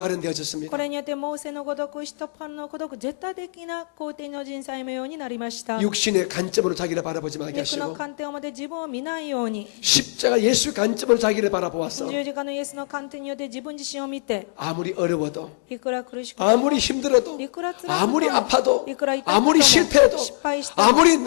마련되어졌습니다. これによってモーセのごとく、シトパンのごとく、絶対的な皇帝の人災のようになりました。 육신의 관점으로 자기를 바라보지 말게 肉の 하시고 観点を持って自分を見ないように、 십자가 예수 관점으로 자기를 바라보아서 十字架のイエスの観点によって自分自身を見て、 아무리 어려워도 いくら苦しくても、 아무리 힘들어도 いくら辛くても、 아무리 아파도 いくら痛くても、 아무리 실패해도 失敗しても、 아무리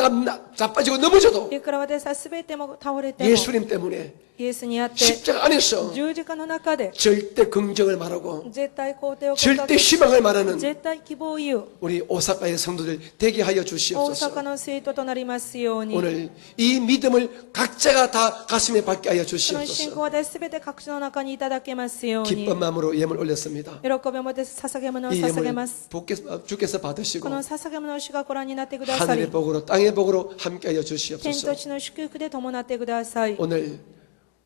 자빠지고 넘어져도 いくら私は全ても倒れても、 예수님 때문에 イエスにあって 십자가 안에서 十字架の中で 절대 긍정을 말하고 絶対肯定を告 절대 白し、 희망을 말하는 絶対希望を言う 우리 오사카의 성도들 되게 하여 大 주시옵소서. 阪の生徒となりますように。 오늘 이 믿음을 각자가 다 가슴에 받게 하여 その信仰 주시옵소서. は私全て各地の中にいただけますように。 기쁜 마음으로 예물 올렸습니다. 喜びを持って捧げ物を 이 捧げ 예물 ます。 주께서 こ 받으시고 の捧げ物を主がご覧になってくださり、 하늘의 복으로 땅의 복으로 함께 하여 天 주시옵소서. と地の祝福で伴ってください。 오늘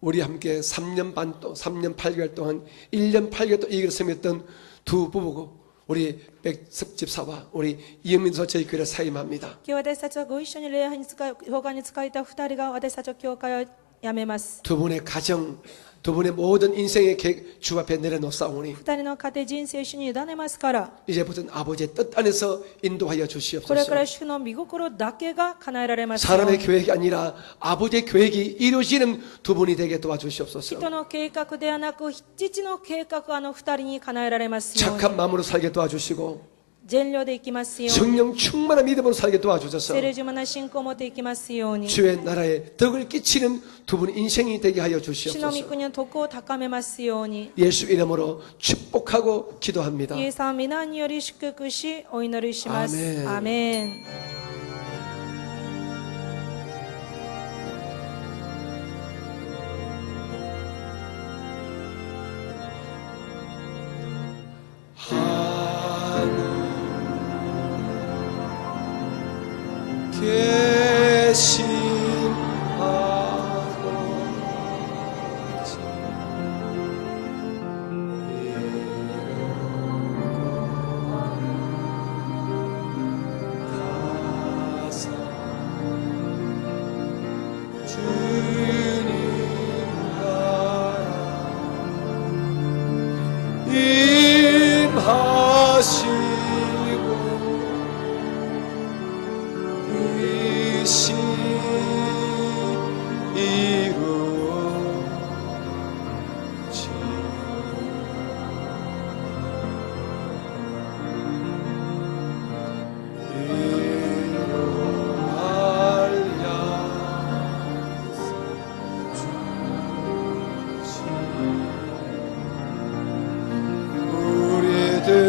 우리 함께 3년 반 동안 3년 8개월 동안 1년 8개월 동안 이 길을 섬겼던 두 부부고 우리 백석 집사와 우리 이영민 서 저희 교회를 사임합니다. 今日私たちはご一緒に礼拝に使い、教会に使えた2人が私たちの教会を辞めます。 두 분의 가정, 두 분의 모든 인생의 주 앞에 내려놓사오니 2人の家庭人生を主に委ねますから、 이제부터는 아버지의 뜻 안에서 인도하여 これか 주시옵소서. ら主の御心だけが叶えられますよう 사람의 に。 계획이 아니라 아버지의 계획이 이루어지는 두 분이 되게 도와주시옵소서. 人の計画ではなく、父の計画が2人に叶えられますように。 착한 마음으로 살게 도와주시고 善良でいきますように。 성령 충만한 믿음으로 살게 도와주셔서 聖霊充満な信仰を持っていきますように。 주의 나라에 덕을 끼치는 두 분 인생이 되게 하여 主の御 주시옵소서. 国の徳を高めますように。 예수 이름으로 축복하고 기도합니다. イエス様の皆により祝福しお祈りします。アーメンアーメン。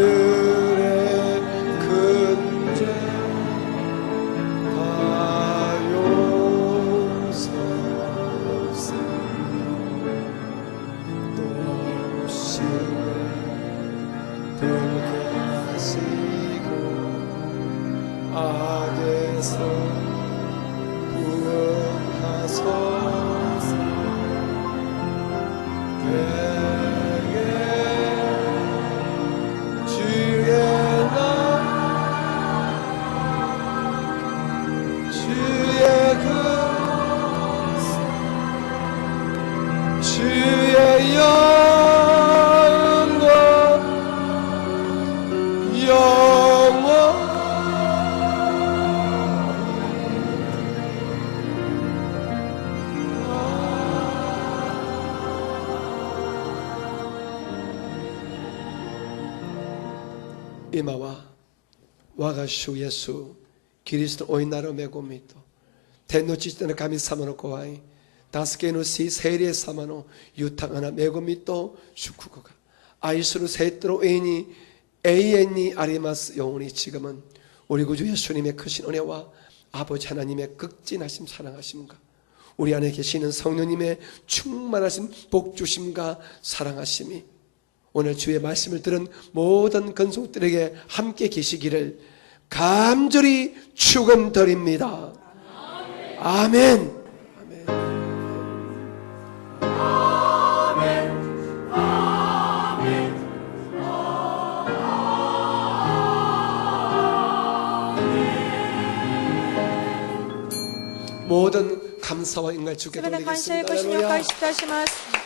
우리들의 근죄 다 용서없으니 도심을 돌가시고 악에서 구원하소서. 주의 날 주의 그릇 주의 영광 영원今は我が主イエスキリストお祈りをめごみと天の父なる神様の子愛助け主聖霊様の豊かな恵みと祝福が愛する生徒の上に永遠にありますように지금은 우리 구주 예수님의 크신 은혜와 아버지 하나님의 극진하심 사랑하심과 우리 안에 계시는 성령님의 충만하신 복주심과 사랑하심이 오늘 주의 말씀을 들은 모든 건속들에게 함께 계시기를 간절히 축원드립니다. 아멘. 모든 감사와 영광 주께 すべて感謝を 돌리겠습니다. ご主にお返 할렐루야. しいたします。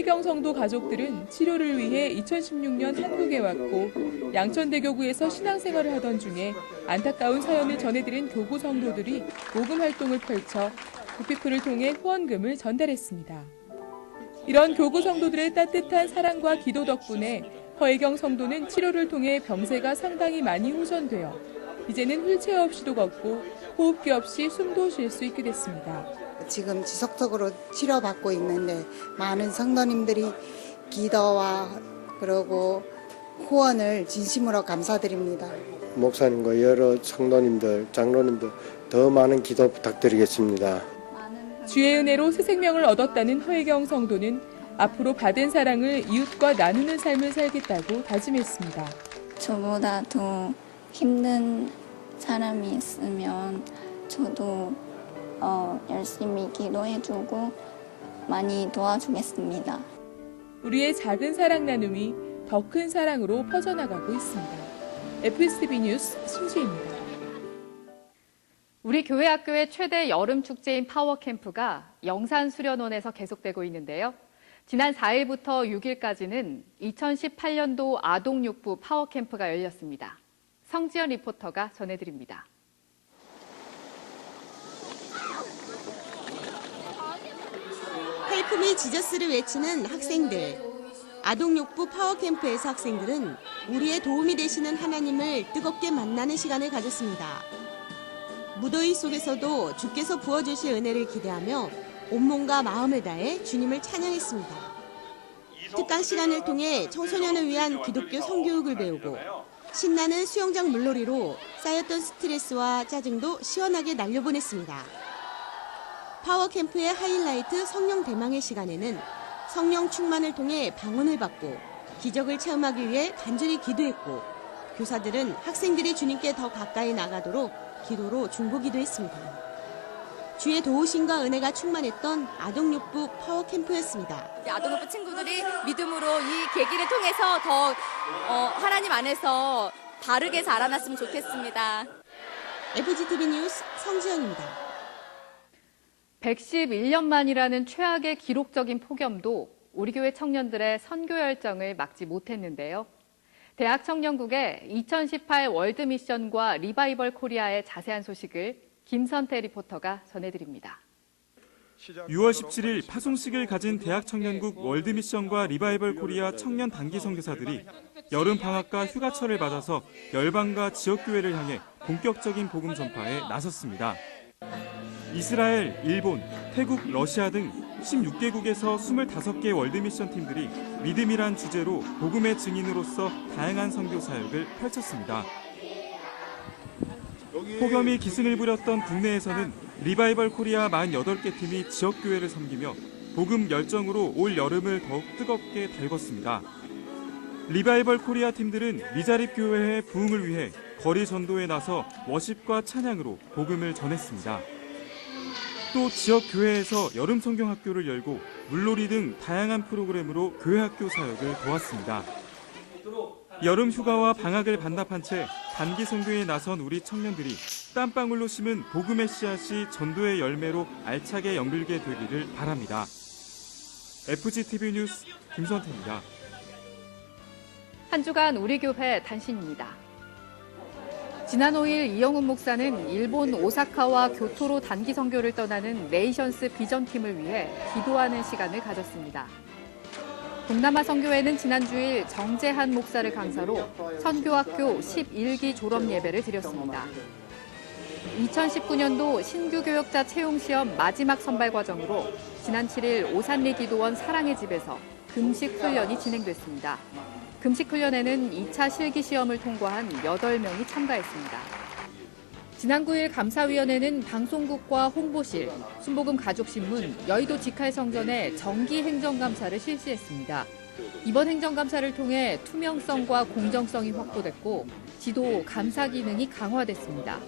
허혜경 성도 가족들은 치료를 위해 2016년 한국에 왔고 양천대교구에서 신앙생활을 하던 중에 안타까운 사연을 전해드린 교구 성도들이 모금 활동을 펼쳐 구피플을 통해 후원금을 전달했습니다. 이런 교구 성도들의 따뜻한 사랑과 기도 덕분에 허혜경 성도는 치료를 통해 병세가 상당히 많이 호전되어 이제는 휠체어 없이도 걷고 호흡기 없이 숨도 쉴 수 있게 됐습니다. 지금 지속적으로 치료받고 있는데 많은 성도님들이 기도와 그리고 후원을 진심으로 감사드립니다. 목사님과 여러 성도님들, 장로님들 더 많은 기도 부탁드리겠습니다. 주의 은혜로 새 생명을 얻었다는 허혜경 성도는 앞으로 받은 사랑을 이웃과 나누는 삶을 살겠다고 다짐했습니다. 저보다 더 힘든 사람이 있으면 저도 열심히 기도해주고 많이 도와주겠습니다. 우리의 작은 사랑 나눔이 더 큰 사랑으로 퍼져나가고 있습니다. FSTV 뉴스 신지입니다. 우리 교회 학교의 최대 여름 축제인 파워캠프가 영산수련원에서 계속되고 있는데요. 지난 4일부터 6일까지는 2018년도 아동육부 파워캠프가 열렸습니다. 성지연 리포터가 전해드립니다. 헬프 미 지저스를 외치는 학생들. 아동육부 파워캠프에서 학생들은 우리의 도움이 되시는 하나님을 뜨겁게 만나는 시간을 가졌습니다. 무더위 속에서도 주께서 부어주실 은혜를 기대하며 온몸과 마음을 다해 주님을 찬양했습니다. 특강 시간을 통해 청소년을 위한 기독교 성교육을 배우고 신나는 수영장 물놀이로 쌓였던 스트레스와 짜증도 시원하게 날려보냈습니다. 파워캠프의 하이라이트 성령 대망의 시간에는 성령 충만을 통해 방언을 받고 기적을 체험하기 위해 간절히 기도했고 교사들은 학생들이 주님께 더 가까이 나가도록 기도로 중보기도 했습니다. 주의 도우심과 은혜가 충만했던 아동육부 파워캠프였습니다. 아동육부 친구들이 믿음으로 이 계기를 통해서 더 하나님 안에서 바르게 자라났으면 좋겠습니다. FGTV 뉴스 성지연입니다. 111년 만이라는 최악의 기록적인 폭염도 우리 교회 청년들의 선교 열정을 막지 못했는데요. 대학 청년국의 2018 월드 미션과 리바이벌 코리아의 자세한 소식을 김선태 리포터가 전해드립니다. 6월 17일 파송식을 가진 대학 청년국 월드 미션과 리바이벌 코리아 청년 단기 선교사들이 여름 방학과 휴가철을 맞아서 열방과 지역 교회를 향해 본격적인 복음 전파에 나섰습니다. 이스라엘, 일본, 태국, 러시아 등 16개국에서 25개 월드미션 팀들이 믿음이란 주제로 복음의 증인으로서 다양한 선교 사역을 펼쳤습니다. 폭염이 기승을 부렸던 국내에서는 리바이벌 코리아 48개 팀이 지역교회를 섬기며 복음 열정으로 올 여름을 더욱 뜨겁게 달궜습니다. 리바이벌 코리아 팀들은 미자립 교회의 부흥을 위해 거리 전도에 나서 워십과 찬양으로 복음을 전했습니다. 또 지역 교회에서 여름 성경 학교를 열고 물놀이 등 다양한 프로그램으로 교회 학교 사역을 도왔습니다. 여름 휴가와 방학을 반납한 채 단기 선교에 나선 우리 청년들이 땀방울로 심은 복음의 씨앗이 전도의 열매로 알차게 연결게 되기를 바랍니다. FGTV 뉴스 김선태입니다. 한 주간 우리 교회 단신입니다. 지난 5일 이영훈 목사는 일본 오사카와 교토로 단기 선교를 떠나는 네이션스 비전팀을 위해 기도하는 시간을 가졌습니다. 동남아 선교회는 지난 주일 정재한 목사를 강사로 선교학교 11기 졸업 예배를 드렸습니다. 2019년도 신규 교역자 채용시험 마지막 선발 과정으로 지난 7일 오산리 기도원 사랑의 집에서 금식 훈련이 진행됐습니다. 금식 훈련에는 2차 실기 시험을 통과한 8명이 참가했습니다. 지난 9일 감사위원회는 방송국과 홍보실, 순복음 가족신문, 여의도 직할성전에 정기 행정감사를 실시했습니다. 이번 행정감사를 통해 투명성과 공정성이 확보됐고 지도 감사 기능이 강화됐습니다.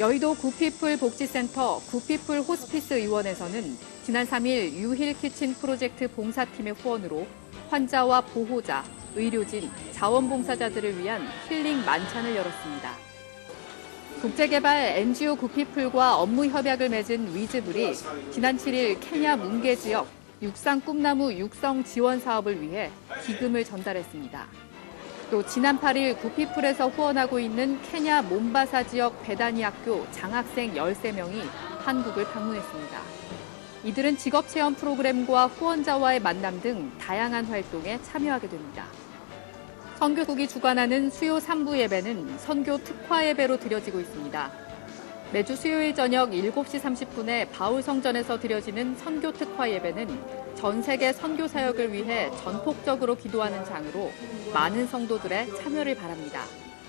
여의도 구피플 복지센터 구피플 호스피스 의원에서는 지난 3일 유힐 키친 프로젝트 봉사팀의 후원으로 환자와 보호자, 의료진, 자원봉사자들을 위한 힐링 만찬을 열었습니다. 국제개발 NGO 구피플과 업무 협약을 맺은 위즈블이 지난 7일 케냐 뭉게 지역 육상 꿈나무 육성 지원 사업을 위해 기금을 전달했습니다. 또 지난 8일 구피풀에서 후원하고 있는 케냐 몬바사 지역 베다니 학교 장학생 13명이 한국을 방문했습니다. 이들은 직업체험 프로그램과 후원자와의 만남 등 다양한 활동에 참여하게 됩니다. 선교국이 주관하는 수요 3부 예배는 선교 특화 예배로 드려지고 있습니다. 매주 수요일 저녁 7시 30분에 바울성전에서 드려지는 선교 특화 예배는 전 세계 선교 사역을 위해 전폭적으로 기도하는 장으로 많은 성도들의 참여를 바랍니다.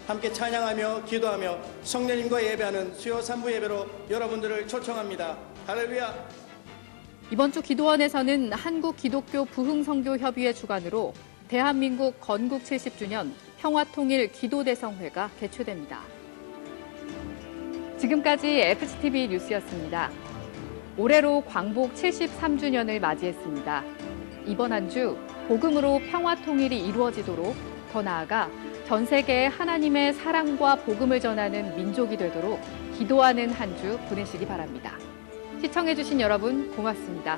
함께 찬양하며 기도하며 성령님과 예배하는 수요 3부 예배로 여러분들을 초청합니다. 할렐루야! 이번 주 기도원에서는 한국기독교 부흥선교협의회 주관으로 대한민국 건국 70주년 평화통일 기도대성회가 개최됩니다. 지금까지 FCTV 뉴스였습니다. 올해로 광복 73주년을 맞이했습니다. 이번 한 주 복음으로 평화통일이 이루어지도록, 더 나아가 전 세계에 하나님의 사랑과 복음을 전하는 민족이 되도록 기도하는 한 주 보내시기 바랍니다. 시청해주신 여러분 고맙습니다.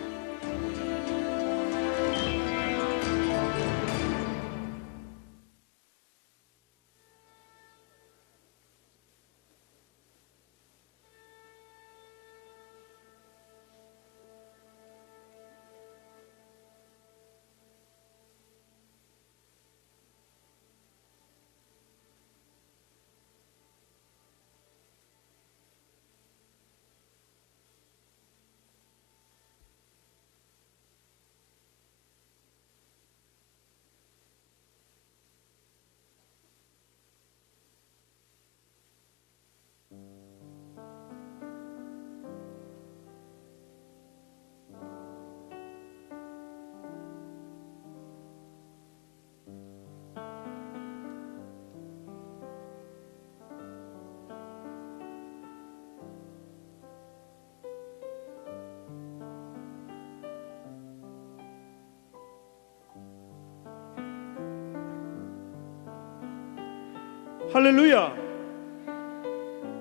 할렐루야!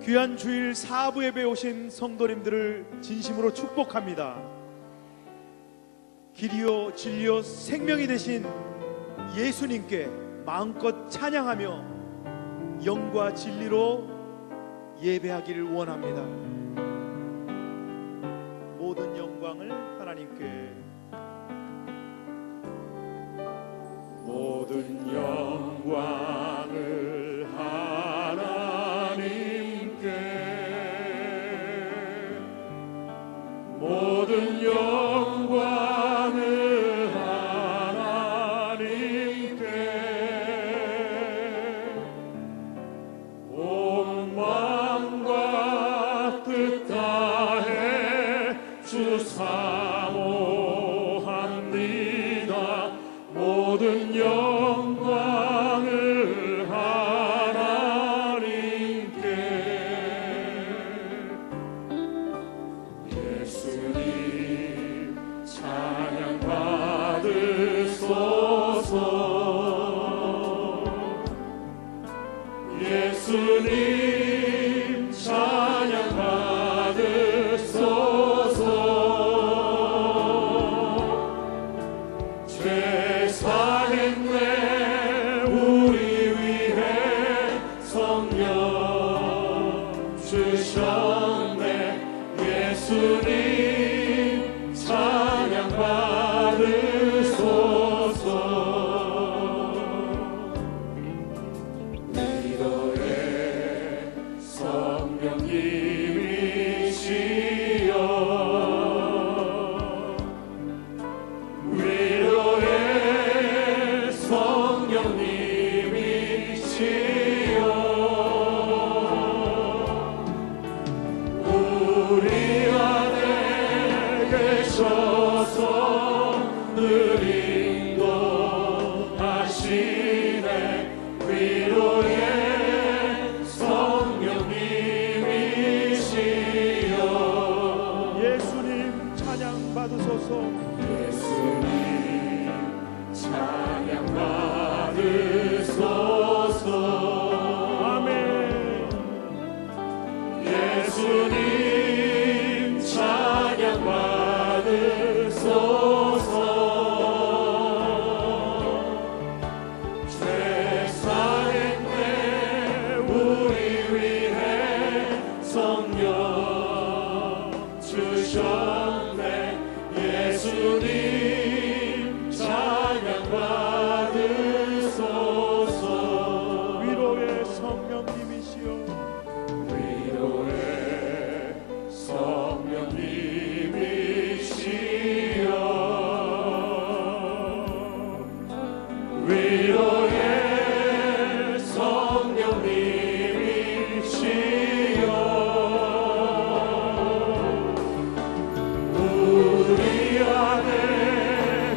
귀한 주일 4부 예배에 오신 성도님들을 진심으로 축복합니다. 길이요 진리요 생명이 되신 예수님께 마음껏 찬양하며 영과 진리로 예배하기를 원합니다. 모든 영광을 하나님께, 모든 영광을 모든 영광을 하나님께, 온 마음과 뜻 다해 주 사모합니다. 모든 영광을 하나님께. 예수님 찬양 받으소서. 예수님 찬양 받으소서. 죄 사했네 우리 위해 성령 주셨네. 예수님 찬양 받으소서. 위로의 성령님이시여, 위로의 성령님이시여, 우리 안에 계셔서 늘 인도하시네. 위로의 성령님이시여. 예수님 찬양 받으소서. 예수님 찬양 받으소서. 아멘. 예수님 찬양 받으소서.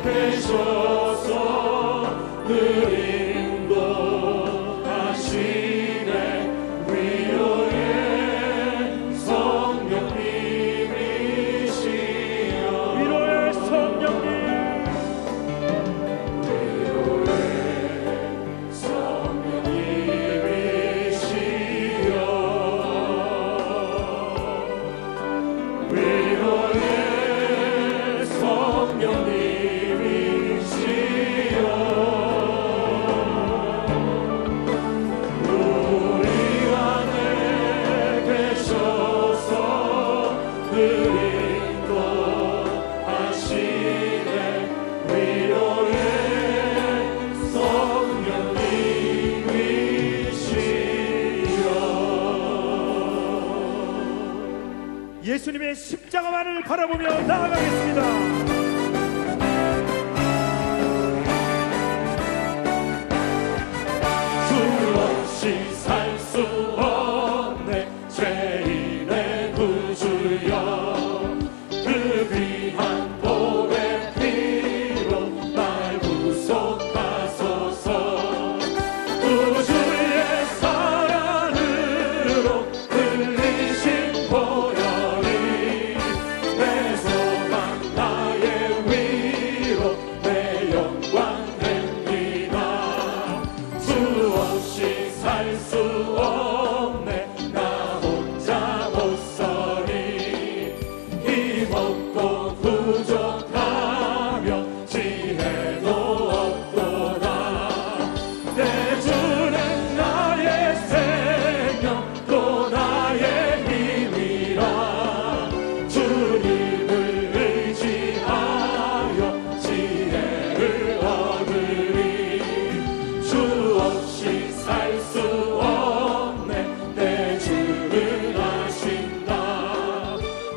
되셔서 늘 인도하시네. 위로의 성령님이시여 위로의 성령님 예수님의 십자가만을 바라보며 나아가겠습니다. 주 없이 살 수 없네. 죄인의 구주여 그 귀한 보배 피로 날 구속하소서. 구주의 사랑으로 흘리신 보혈이 내 소망 나의 위로 내 영광 됩니다. 주 없이 살 수 없네. 나 혼자 못 서리. 힘없고 부족하며 지혜도 없도다. 내 주는 나의 생명 또 나의 힘이라. 주님을 의지하여 지혜를 얻으리. 주 없이 살 수 없네. 내 주를 아신다.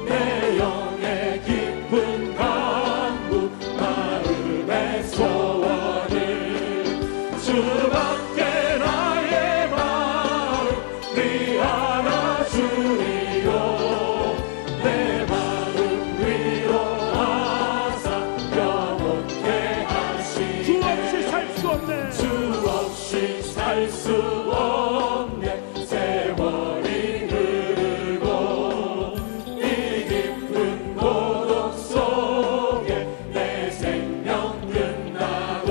내 영의 깊은 간구 마음의 소원을 주밖에 나의 마음 네 알아주리요. 내 마음 위로하사 영원케 하시네. 주 없이 살 수 없네. 주 없이 살 수 없네. 세월이 흐르고 이 깊은 고독 속에 내 생명 끝나고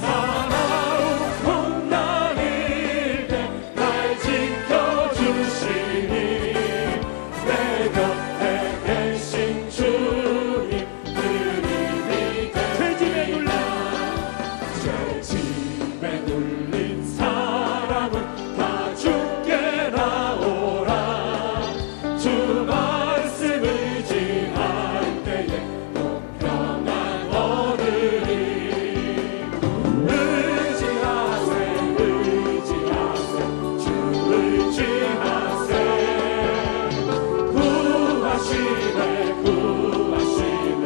사나운 고난일 때 날 지켜주시니 내 곁에 계신 주님 그림이 죄짐에 눌린 죄짐에 눌린 사람은 다 죽게 나오라. 주 말씀 의지할 때에 평안 얻으리. 의지하세 의지하세 주 의지하세. 구하시네 구하시네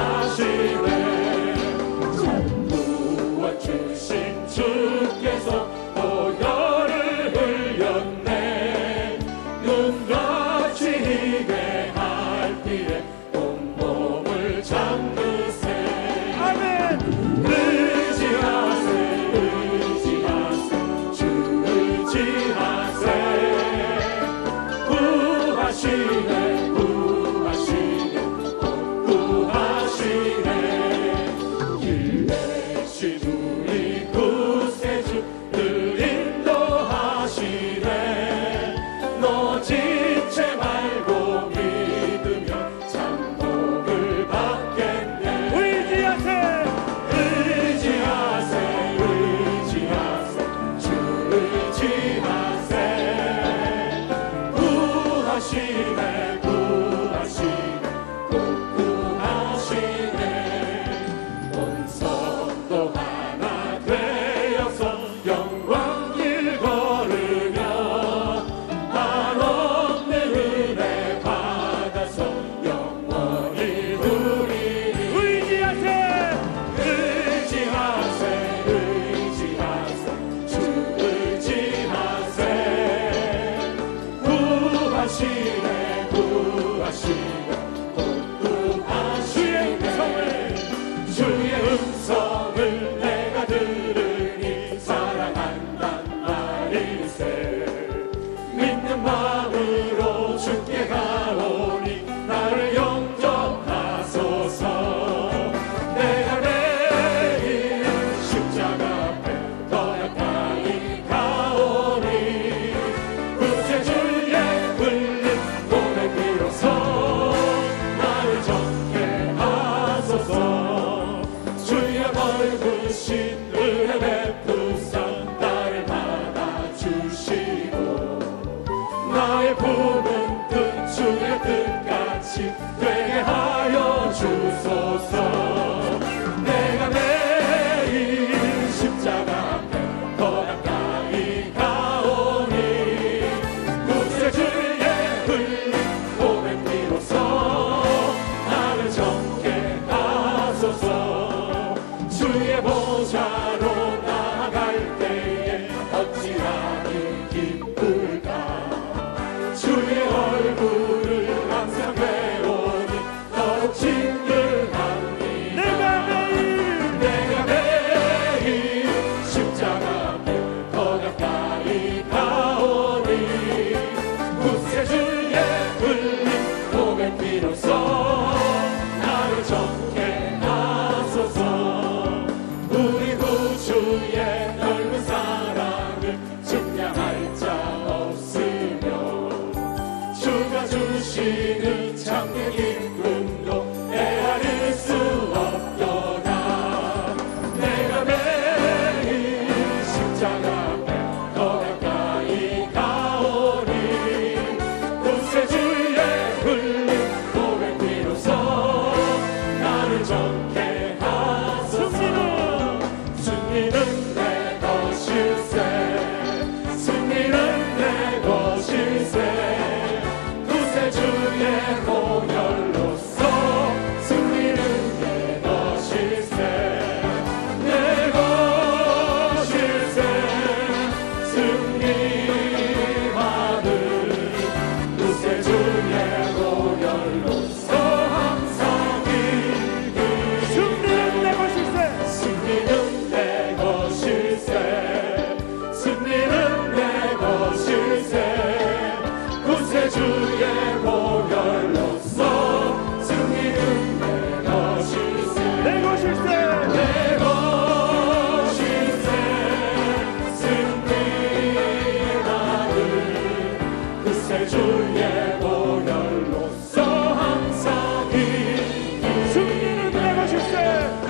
구하시네. 구원 주신 주께서 보혈을 흘렸네. 눈같이 희게 할 피에 온몸을 잠그세. 아멘. 의지하세 의지하세 주 의지하세. 구하시네 구하시네 구하시네. 길 대신 우리 구세주 늘 인도하시네. 너 지체 말고 믿으면 참복을 받겠네. 주소서. 내가 매일 십자가 앞에 더 가까이 가오니 구세주의 흘린 고백 비로소 나를 정케 하소서. 주의 보좌로 나아갈 때에 어찌하니 기쁠까. 주의 얼굴을 항상 배우니 더욱 친근하니. 내가 매일 십자가 앞에 더 가까이 가오니 구세주의 흘린 고백 비로소 나를 정케 하소서. 우리 구주의 넓은 사랑을 증량할 자 없으며 주가 주시는 참된 기쁨도 헤아릴 수 없도다. 내가 매일 십자가 앞에 더 가까이 가오니 구세주의 흘린 고백 비로소 나를 정케 하소서. 승리는 내 것일세. 승리는 내 것일세. 구세주의 보혈로서 승리는 내 것일세. 내 것일세. 승리만을 구세주의 보혈로서 항상 이기리. 승리는 내 것일세. 승리는 내 것일세. 승리는 내 것일세. 구세주의 보혈로서 승리는 내 것일세. 내 것일세. 내 것일세. 승리만을 구세주의 보혈로서 항상 이기리. 승리는 내 것일세.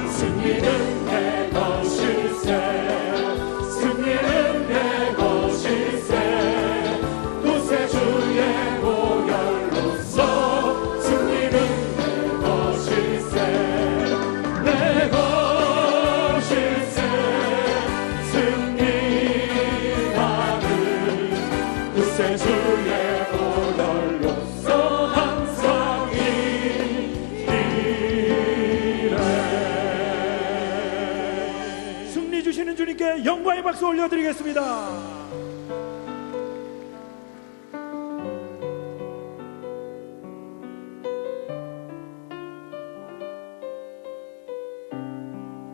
승리는 내 것일세. 승리는 내 것일세. 구세주의 보혈로서 승리는 내 것일세. 내 것일세. 승리만을 구세주의 보혈로서 항상 이기래. 승리 주시는 주님께 영광의 박수 올려드리겠습니다.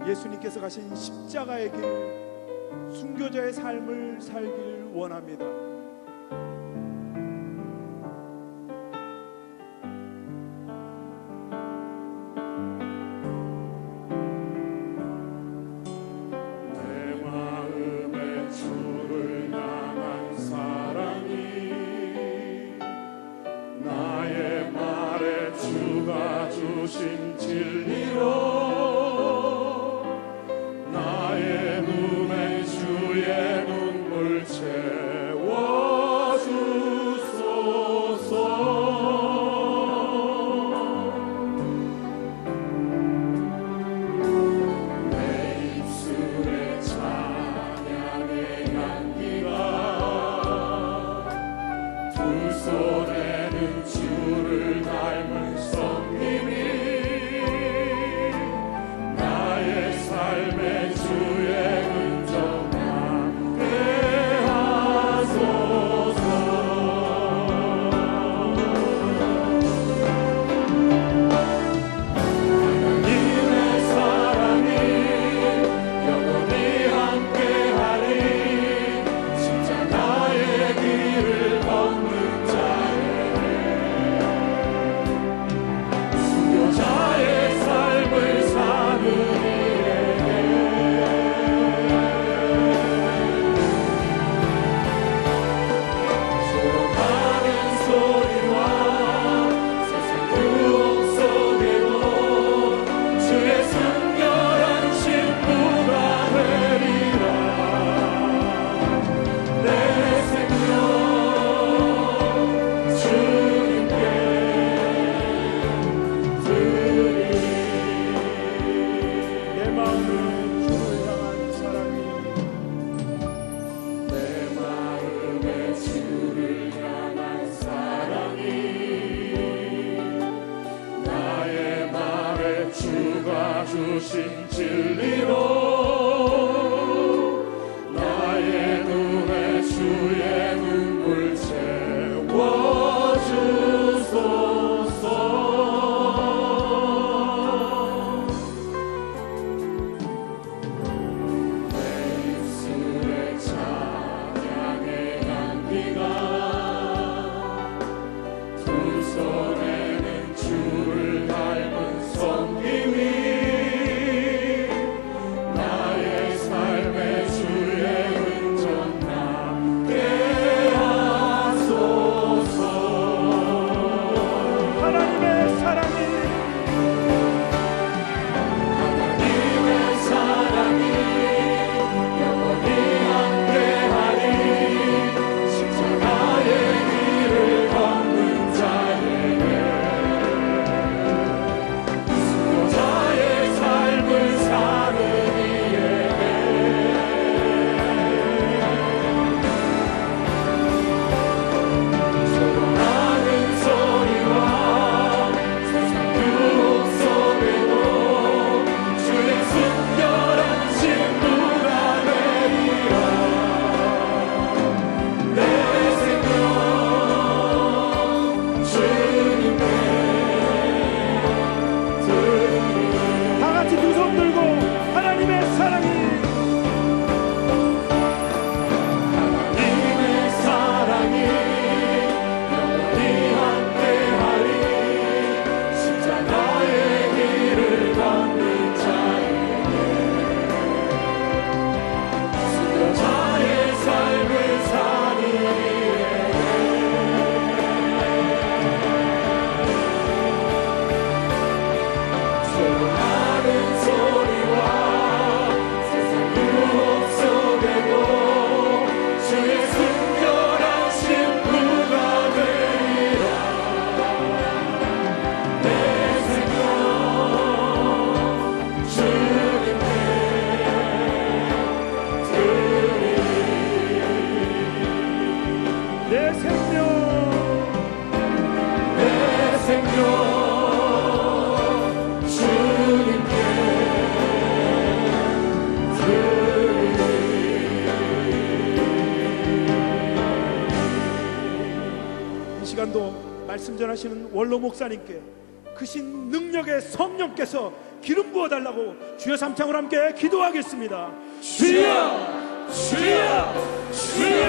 예수님께서 가신 십자가의 길, 순교자의 삶을 살길 원합니다. 내 마음에 주를 향한 사랑이 나의 말에 주가 주신 진리로 나의 눈에 주의 눈물 채워 주신 진리로 나의 눈에 주의 눈물 채워주소서. 내 입술에 찬양의 향기가 두 손에는 주를 닮은 섬김이 나의 삶의 주의 흔적 남게 하소서. 하나님의 사랑이 하나님의 사랑이 영원히 함께하리. 십자가의 길을 걷는 자에게 수고자의 삶을 사는 이에게 소원하는 소리와 세상 유혹 속에도 주의 순결한 신부가 되리라. 내 생명 주님께 다 같이 두 손 들고 하나님의 사랑이 하나님의 사랑이 영원히 함께하리. 십자가의 길을 걷는 자에게 수고자의 삶을 사는 소원하는 소리와 세상 유혹 속에도 주의 순결한 신부가 되리라. 내 생명 주님께 드리리. 내 생명 내 생명 주님께 이 시간도 말씀 전하시는 원로 목사님께 크신 능력의 성령께서 기름 부어 달라고 주여 삼창으로 함께 기도하겠습니다. 주여 주여 주여.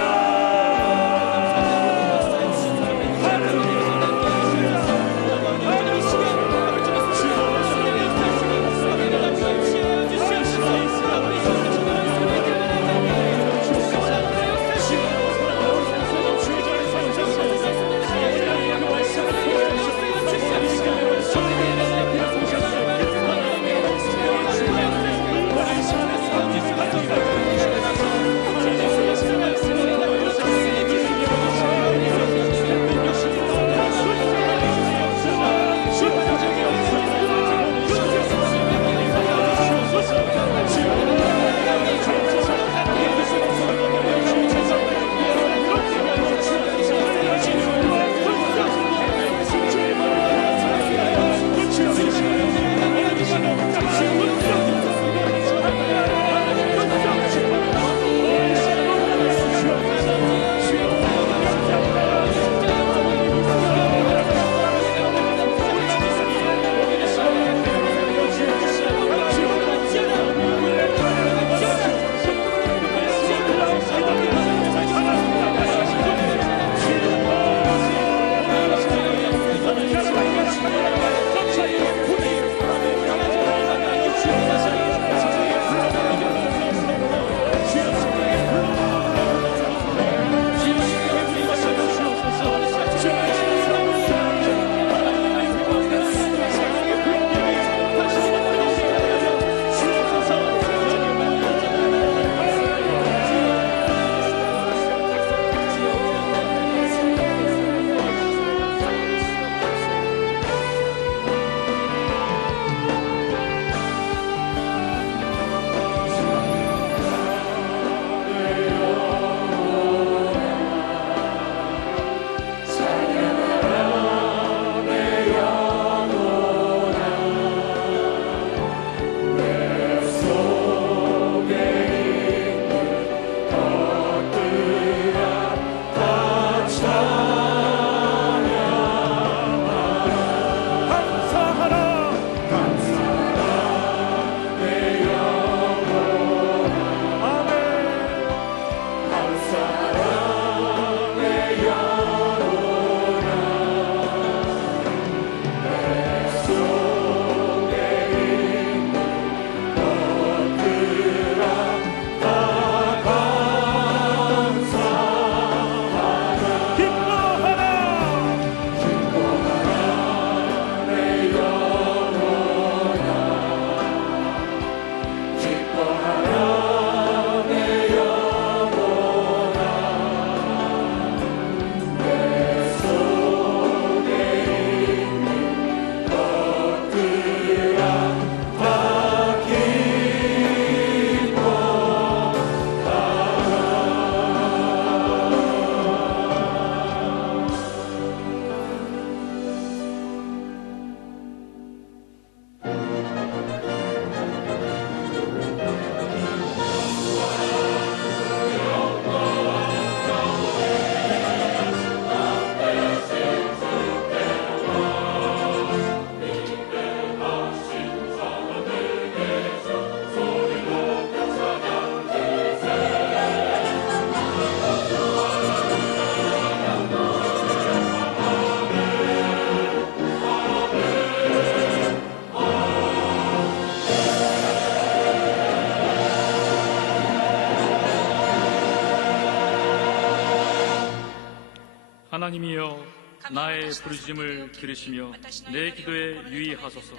하나님이여 나의 부르짖음을 들으시며 내 기도에 유의하소서.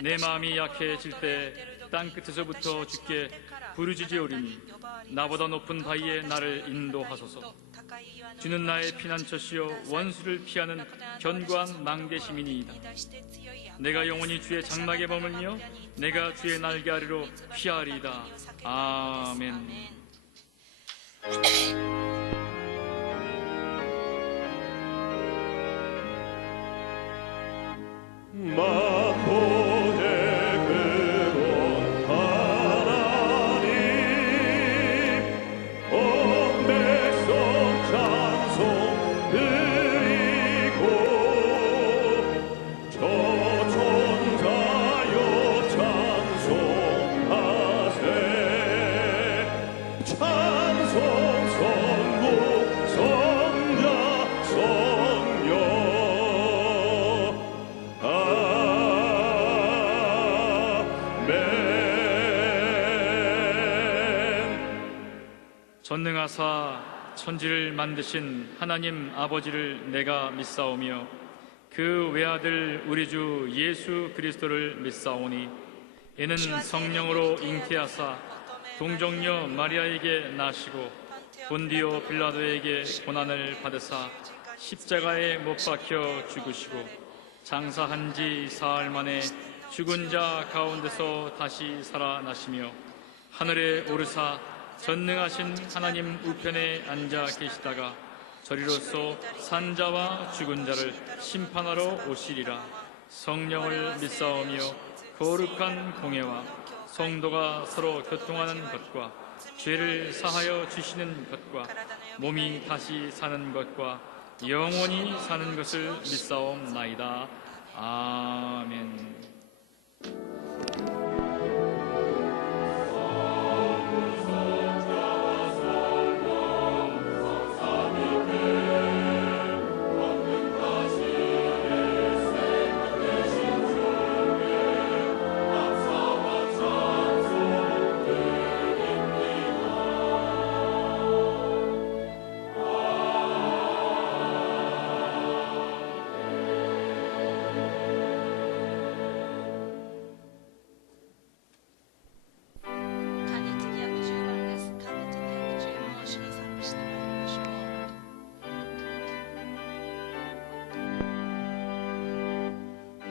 내 마음이 약해질 때 땅끝에서부터 주께 부르짖으오리니 나보다 높은 바위에 나를 인도하소서. 주는 나의 피난처시여 원수를 피하는 견고한 망대심이니이다. 내가 영원히 주의 장막에 머물며 내가 주의 날개 아래로 피하리이다. 아멘. 만복의 근원 하나님 온 백성 찬송 드리고 저 천사여 찬송하세. 찬송 선구 성자 성령 전능하사 천지를 만드신 하나님 아버지를 내가 믿사오며 그 외아들 우리 주 예수 그리스도를 믿사오니 이는 성령으로 잉태하사 동정녀 마리아에게 나시고 본디오 빌라도에게 고난을 받으사 십자가에 못 박혀 죽으시고 장사한 지 사흘 만에 죽은 자 가운데서 다시 살아나시며 하늘에 오르사 전능하신 하나님 우편에 앉아 계시다가 저리로서 산자와 죽은 자를 심판하러 오시리라. 성령을 믿사오며 거룩한 공예와 성도가 서로 교통하는 것과 죄를 사하여 주시는 것과 몸이 다시 사는 것과 영원히 사는 것을 믿사옵나이다. 아멘.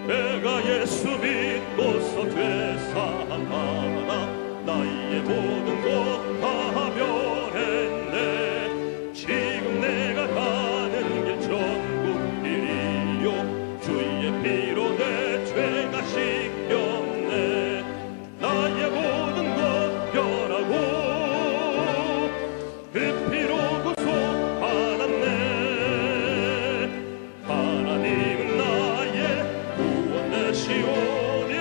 내가 예수 믿고서 되살아나 나의 모든 것 다 변했네. 지금 내가 가는 길 천국 길이요 주의 피로 내 죄가 씻겼네. 나의 모든 것 변하고 그 피로 구속 받았네. 하나님은 시오니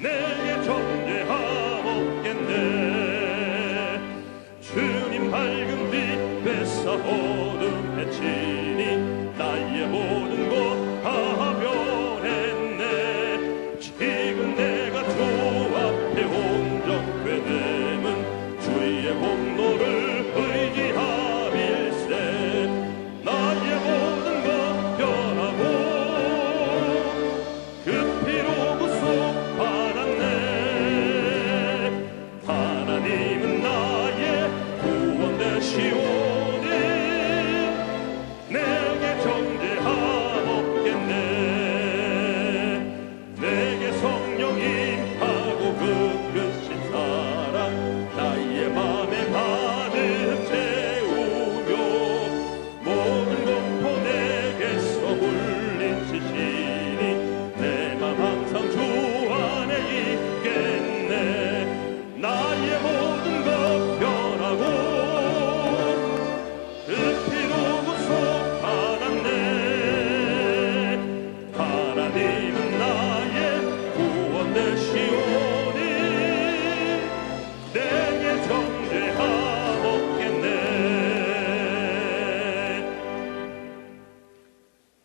내게 정죄하옵겠네. 주님 밝은 빛 뺏어 어둠 해치니 나의 모든 것 다 변했네. 지금 내가 주 앞에 온전케 됨은 주의 공로를 의지함일세. 나의 모든 것 변하고 그 피로 구속 받았네. 하나님은 나의 구원 되시오니 내게 정죄함없겠네. 내게 성령 임하고 그 크신 사랑 나의 맘에 가득 채우며 모든 공포 내게서 물리치시니 내 맘 항상 주 안에 있겠네. 나의 모든 것 변하고 그 피로 구속 받았네. 하나님은 나의 구원 되시오니 내게 정죄함없겠네.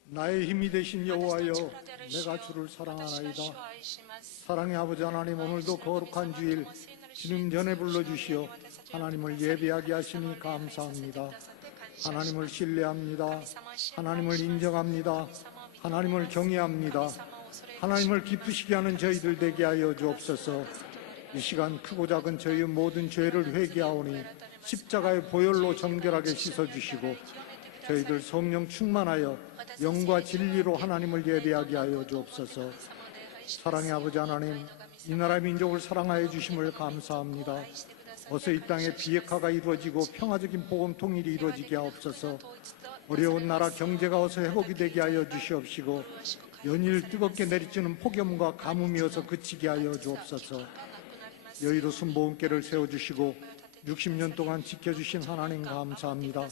나의 힘이 되신 여호와여, 내가 주를 사랑하나이다. 사랑의 아버지 하나님, 오늘도 거룩한 주일 기름 전에 불러주시어 하나님을 예배하게 하시니 감사합니다. 하나님을 신뢰합니다. 하나님을 인정합니다. 하나님을 경외합니다. 하나님을 기쁘시게 하는 저희들 되게 하여 주옵소서. 이 시간 크고 작은 저희의 모든 죄를 회개하오니 십자가의 보혈로 정결하게 씻어주시고 저희들 성령 충만하여 영과 진리로 하나님을 예배하게 하여 주옵소서. 사랑의 아버지 하나님, 이 나라 민족을 사랑하여 주심을 감사합니다. 어서 이 땅에 비핵화가 이루어지고 평화적인 복음 통일이 이루어지게 하옵소서. 어려운 나라 경제가 어서 회복이 되게 하여 주시옵시고 연일 뜨겁게 내리치는 폭염과 가뭄이어서 그치게 하여 주옵소서. 여의도 순복음교회를 세워주시고 60년 동안 지켜주신 하나님 감사합니다.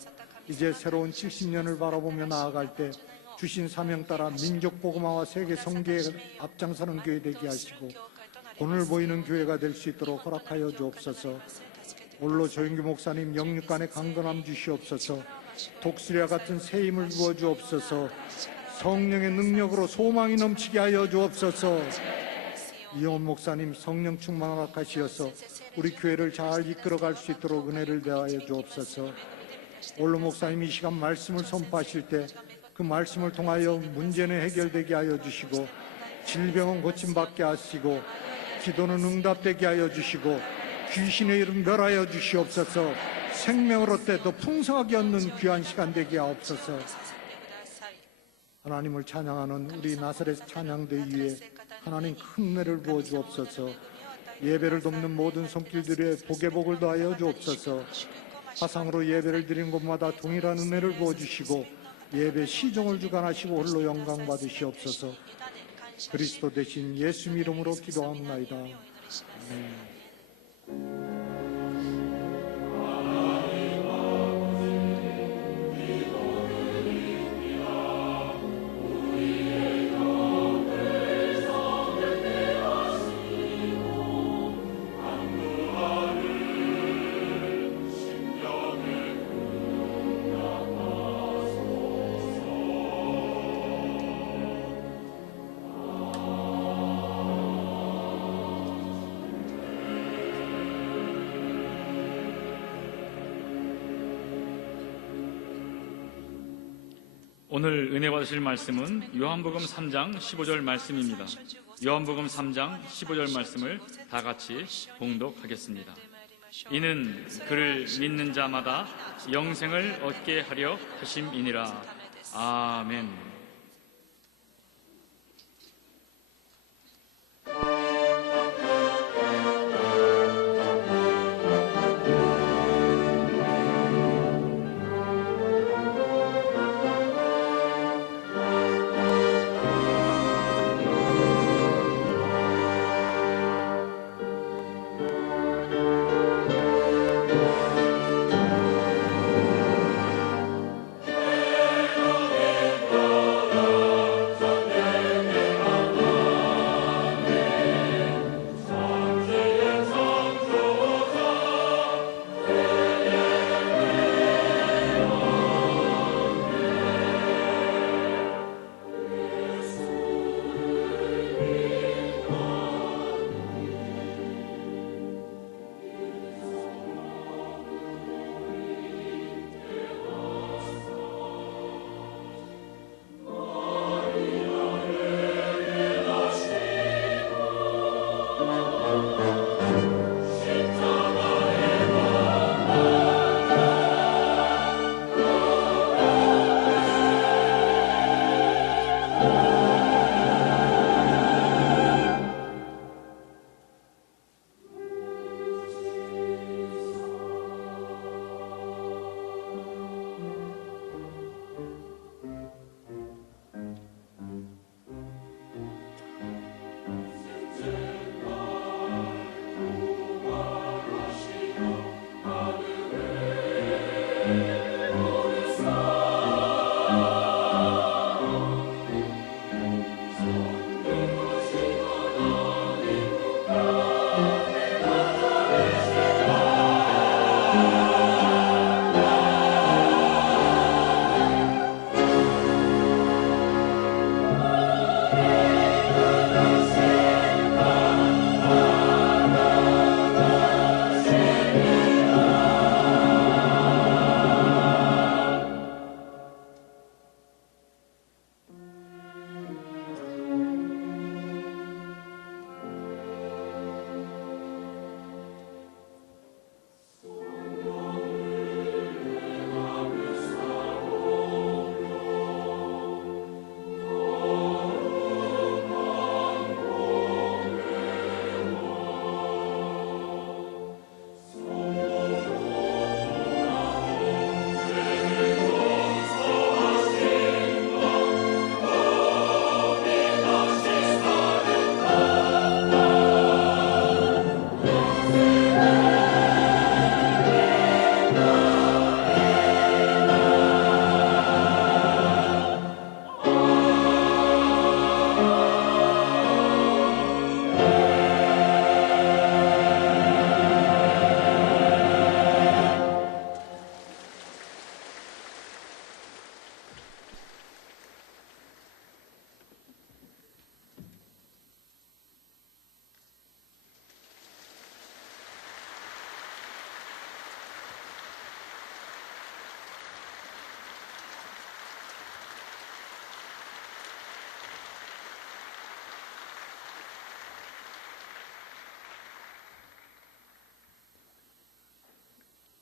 이제 새로운 70년을 바라보며 나아갈 때 주신 사명 따라 민족 복음화와 세계 선교에 앞장서는 교회 되게 하시고 본을 보이는 교회가 될 수 있도록 허락하여 주옵소서. 올로 조영규 목사님 영육간의 강건함 주시옵소서. 독수리와 같은 새 힘을 부어 주옵소서. 성령의 능력으로 소망이 넘치게 하여 주옵소서. 이영원 목사님 성령 충만 허락하시어서 우리 교회를 잘 이끌어갈 수 있도록 은혜를 대하여 주옵소서. 올로 목사님 이 시간 말씀을 선포하실 때 그 말씀을 통하여 문제는 해결되게 하여 주시고 질병은 고침받게 하시고 기도는 응답되게 하여 주시고 귀신의 이름 멸하여 주시옵소서. 생명을 얻되 더 풍성하게 얻는 귀한 시간 되게 하옵소서. 하나님을 찬양하는 우리 나사렛 찬양대 위에 하나님 큰 은혜를 부어 주옵소서. 예배를 돕는 모든 손길들의 복에 복을 더하여 주옵소서. 화상으로 예배를 드린 곳마다 동일한 은혜를 부어 주시고 예배 시종을 주관하시고 홀로 영광 받으시옵소서. 그리스도 대신 예수 이름으로 기도합나이다. 아멘. 오늘 은혜 받으실 말씀은 요한복음 3장 15절 말씀입니다. 요한복음 3장 15절 말씀을 다 같이 봉독하겠습니다. 이는 그를 믿는 자마다 영생을 얻게 하려 하심이니라. 아멘.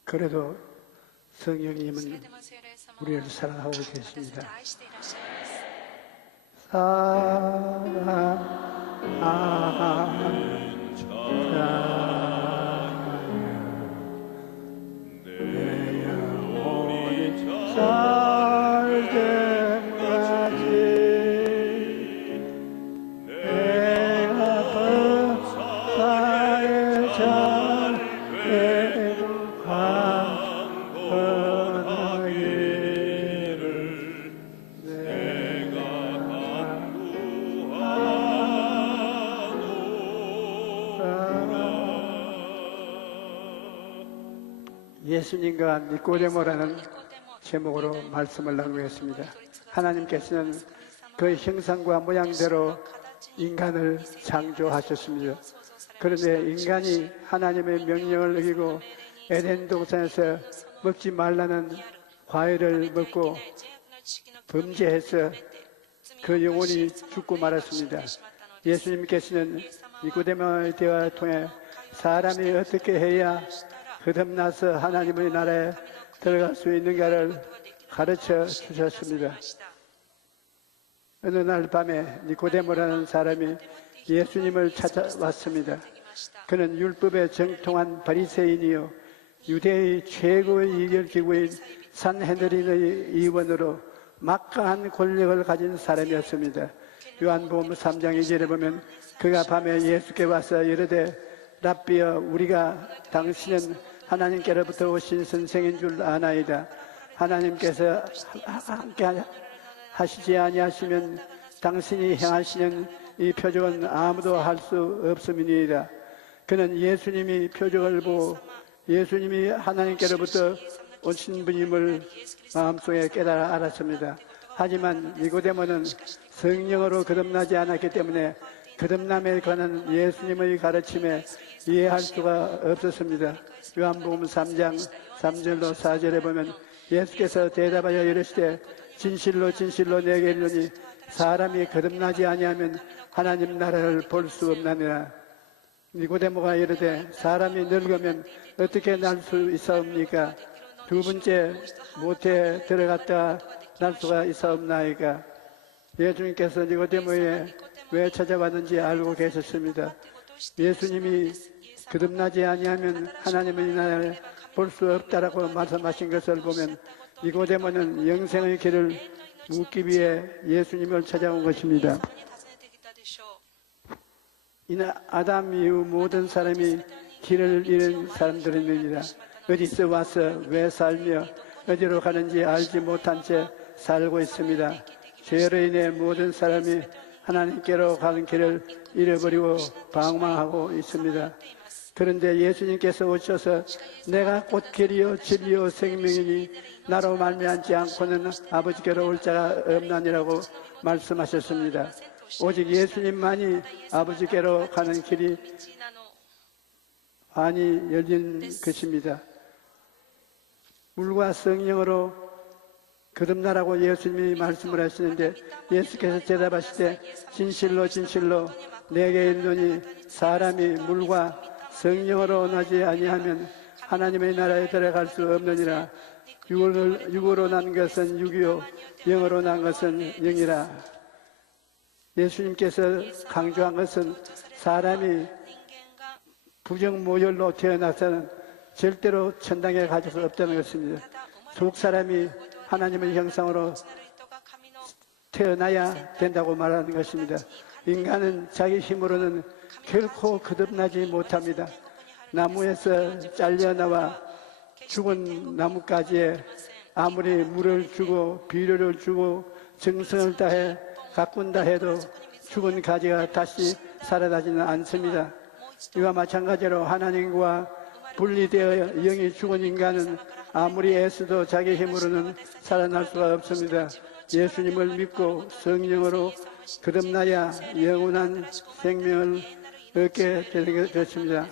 그래도 성령님은 우리를 사랑하고 계십니다. 내 영혼이 살 때까지 내가 법사의 잔에 강건하기를 내가 예수님과 니꼬데모라는 제목으로 말씀을 나누겠습니다. 하나님께서는 그 형상과 모양대로 인간을 창조하셨습니다. 그런데 인간이 하나님의 명령을 어기고 에덴 동산에서 먹지 말라는 과일을 먹고 범죄해서 그 영혼이 죽고 말았습니다. 예수님께서는 니고데모의 대화를 통해 사람이 어떻게 해야 거듭나서 하나님의 나라에 들어갈 수 있는가를 가르쳐 주셨습니다. 어느 날 밤에 니고데모라는 사람이 예수님을 찾아왔습니다. 그는 율법에 정통한 바리새인이요 유대의 최고의 이결기구인 산헤드린의 의원으로 막강한 권력을 가진 사람이었습니다. 요한복음 3장 2절에 보면 그가 밤에 예수께 와서 이르되 랍비여 우리가 당신은 하나님께로부터 오신 선생인 줄 아나이다. 하나님께서 함께 하시지 아니하시면 당신이 행하시는 이 표적은 아무도 할 수 없음이니이다. 그는 예수님이 표적을 보고 예수님이 하나님께로부터 오신 분임을 마음속에 깨달아 알았습니다. 하지만 니고데모는 성령으로 거듭나지 않았기 때문에 거듭남에 관한 예수님의 가르침에 이해할 수가 없었습니다. 요한복음 3장 3절로 4절에 보면 예수께서 대답하여 이르시되 진실로 진실로 내게 이르노니 사람이 거듭나지 아니하면 하나님 나라를 볼 수 없나니라. 니고데모가 이르되 사람이 늙으면 어떻게 날 수 있사옵니까? 두 번째 모태에 들어갔다 날 수가 있사옵나이까? 예수님께서 니고데모에 왜 찾아왔는지 알고 계셨습니다. 예수님이 거듭나지 아니하면 하나님의 나라를 볼 수 없다라고 말씀하신 것을 보면 니고데모는 영생의 길을 묻기 위해 예수님을 찾아온 것입니다. 이는 아담 이후 모든 사람이 길을 잃은 사람들입니다. 어디서 와서 왜 살며 어디로 가는지 알지 못한 채 살고 있습니다. 죄로 인해 모든 사람이 하나님께로 가는 길을 잃어버리고 방황하고 있습니다. 그런데 예수님께서 오셔서 내가 곧 길이요 진리요 생명이니 나로 말미암지 않고는 아버지께로 올 자가 없나니라고 말씀하셨습니다. 오직 예수님만이 아버지께로 가는 길이 많이 열린 것입니다. 물과 성령으로 거듭나라고 예수님이 말씀을 하시는데 예수께서 대답하시되 진실로 진실로 내게 이르노니 사람이 물과 성령으로 나지 아니하면 하나님의 나라에 들어갈 수 없느니라. 육으로 난 것은 육이요 영으로 난 것은 영이라. 예수님께서 강조한 것은 사람이 부정모혈로 태어나서는 절대로 천당에 갈 수 없다는 것입니다. 속 사람이 하나님의 형상으로 태어나야 된다고 말하는 것입니다. 인간은 자기 힘으로는 결코 거듭나지 못합니다. 나무에서 잘려나와 죽은 나뭇가지에 아무리 물을 주고 비료를 주고 정성을 다해 가꾼다 해도 죽은 가지가 다시 살아나지는 않습니다. 이와 마찬가지로 하나님과 분리되어 영이 죽은 인간은 아무리 애써도 자기 힘으로는 살아날 수가 없습니다. 예수님을 믿고 성령으로 거듭나야 영원한 생명을 얻게 되는 것입니다.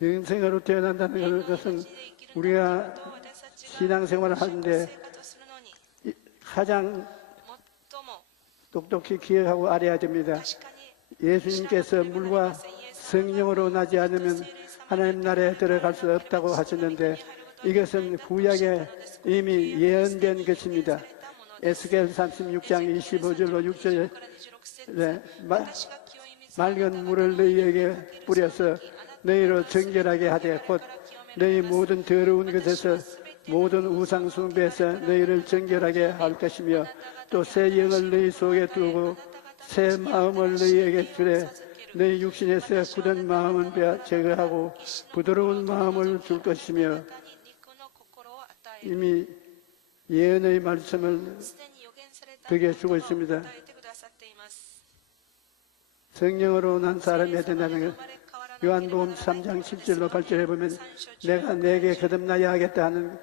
영생으로 태어난다는 것은 우리가 신앙생활을 하는데 가장 똑똑히 기억하고 알아야 됩니다. 예수님께서 물과 성령으로 나지 않으면 하나님 나라에 들어갈 수 없다고 하셨는데 이것은 구약에 이미 예언된 것입니다. 에스겔 36장 25절로 6절에 맑은 물을 너희에게 뿌려서 너희로 정결하게 하되 곧 너희 모든 더러운 것에서 모든 우상 숭배에서 너희를 정결하게 할 것이며 또 새 영을 너희 속에 두고 새 마음을 너희에게 주래 너희 육신에서 굳은 마음은 제거하고 부드러운 마음을 줄 것이며 이미 예언의 말씀을 그게 주고 있습니다. 성령으로 난 사람이 된다는 것. 요한복음 3장 7절로 8절에 보면 내가 내게 거듭나야 하겠다 하는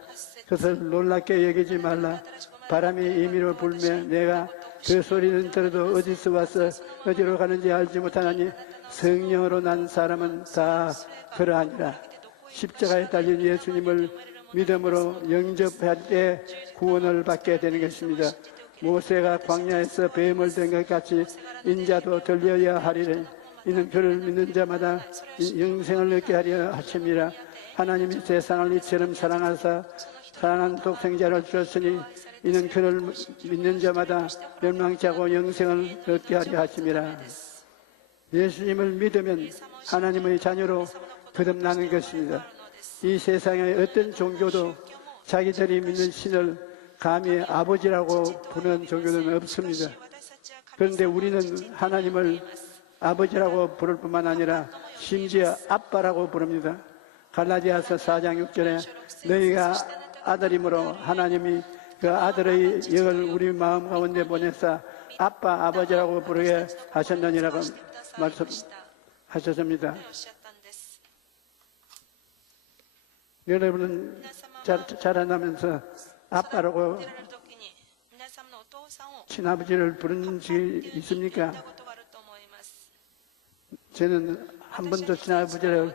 것을 놀랍게 여기지 말라. 바람이 임의로 불며 내가 그 소리는 들어도 어디서 와서 어디로 가는지 알지 못하나니 성령으로 난 사람은 다 그러하니라. 십자가에 달린 예수님을 믿음으로 영접할 때 구원을 받게 되는 것입니다. 모세가 광야에서 뱀을 든 것 같이 인자도 들려야 하리래. 이는 그를 믿는 자마다 영생을 얻게 하려 하심이라. 하나님이 세상을 이처럼 사랑하사 사랑한 독생자를 주셨으니 이는 그를 믿는 자마다 멸망치 않고 영생을 얻게 하려 하심이라. 예수님을 믿으면 하나님의 자녀로 거듭나는 것입니다. 이 세상의 어떤 종교도 자기들이 믿는 신을 감히 아버지라고 부르는 종교는 없습니다. 그런데 우리는 하나님을 아버지라고 부를 뿐만 아니라 심지어 아빠라고 부릅니다. 갈라디아서 4장 6절에 너희가 아들이므로 하나님이 그 아들의 영을 우리 마음 가운데 보내사 아빠 아버지라고 부르게 하셨느니라고 말씀하셨습니다. 여러분은 자라나면서 아빠라고 친아버지를 부른 적이 있습니까? 저는 한 번도 친아버지를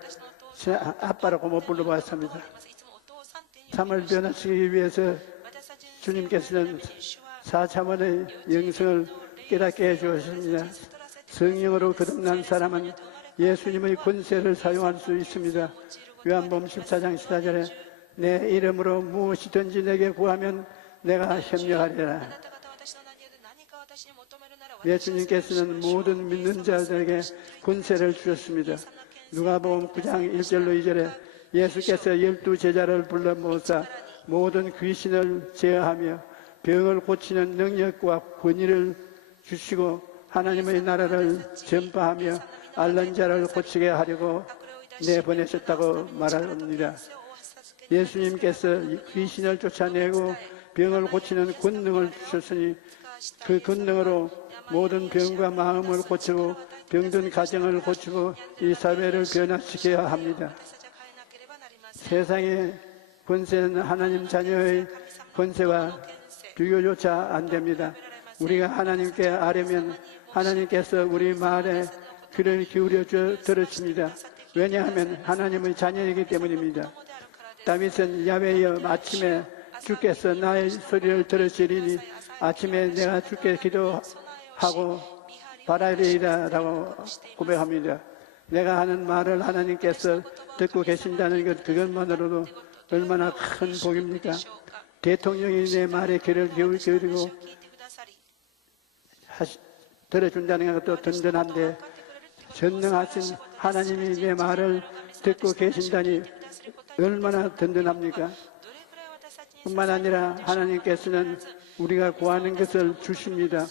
아빠라고 못 불러봤습니다. 삶을 변화시키기 위해서 주님께서는 4차원의 영성을 깨닫게 해주셨습니다. 성령으로 거듭난 사람은 예수님의 권세를 사용할 수 있습니다. 요한복음 14장 14절에 내 이름으로 무엇이든지 내게 구하면 내가 협력하리라. 예수님께서는 모든 믿는 자들에게 권세를 주셨습니다. 누가복음 9장 1절로 2절에 예수께서 12제자를 불러 모으사 모든 귀신을 제어하며 병을 고치는 능력과 권위를 주시고 하나님의 나라를 전파하며 앓는 자를 고치게 하려고 내보내셨다고 말합니다. 예수님께서 귀신을 쫓아내고 병을 고치는 권능을 주셨으니 그 권능으로 모든 병과 마음을 고치고 병든 가정을 고치고 이 사회를 변화시켜야 합니다. 세상의 권세는 하나님 자녀의 권세와 비교조차 안 됩니다. 우리가 하나님께 아뢰면 하나님께서 우리 말에 귀를 기울여 들으십니다. 왜냐하면 하나님의 자녀이기 때문입니다. 다윗은 야훼여 아침에 주께서 나의 소리를 들으시리니 아침에 내가 주께 기도하고 바라리이다 라고 고백합니다. 내가 하는 말을 하나님께서 듣고 계신다는 것, 그것만으로도 얼마나 큰 복입니까? 대통령이 내 말에 귀를 기울이고 들어준다는 것도 든든한데 전능하신 하나님이 내 말을 듣고 계신다니 얼마나 든든합니까? 뿐만 아니라 하나님께서는 우리가 구하는 것을 주십니다.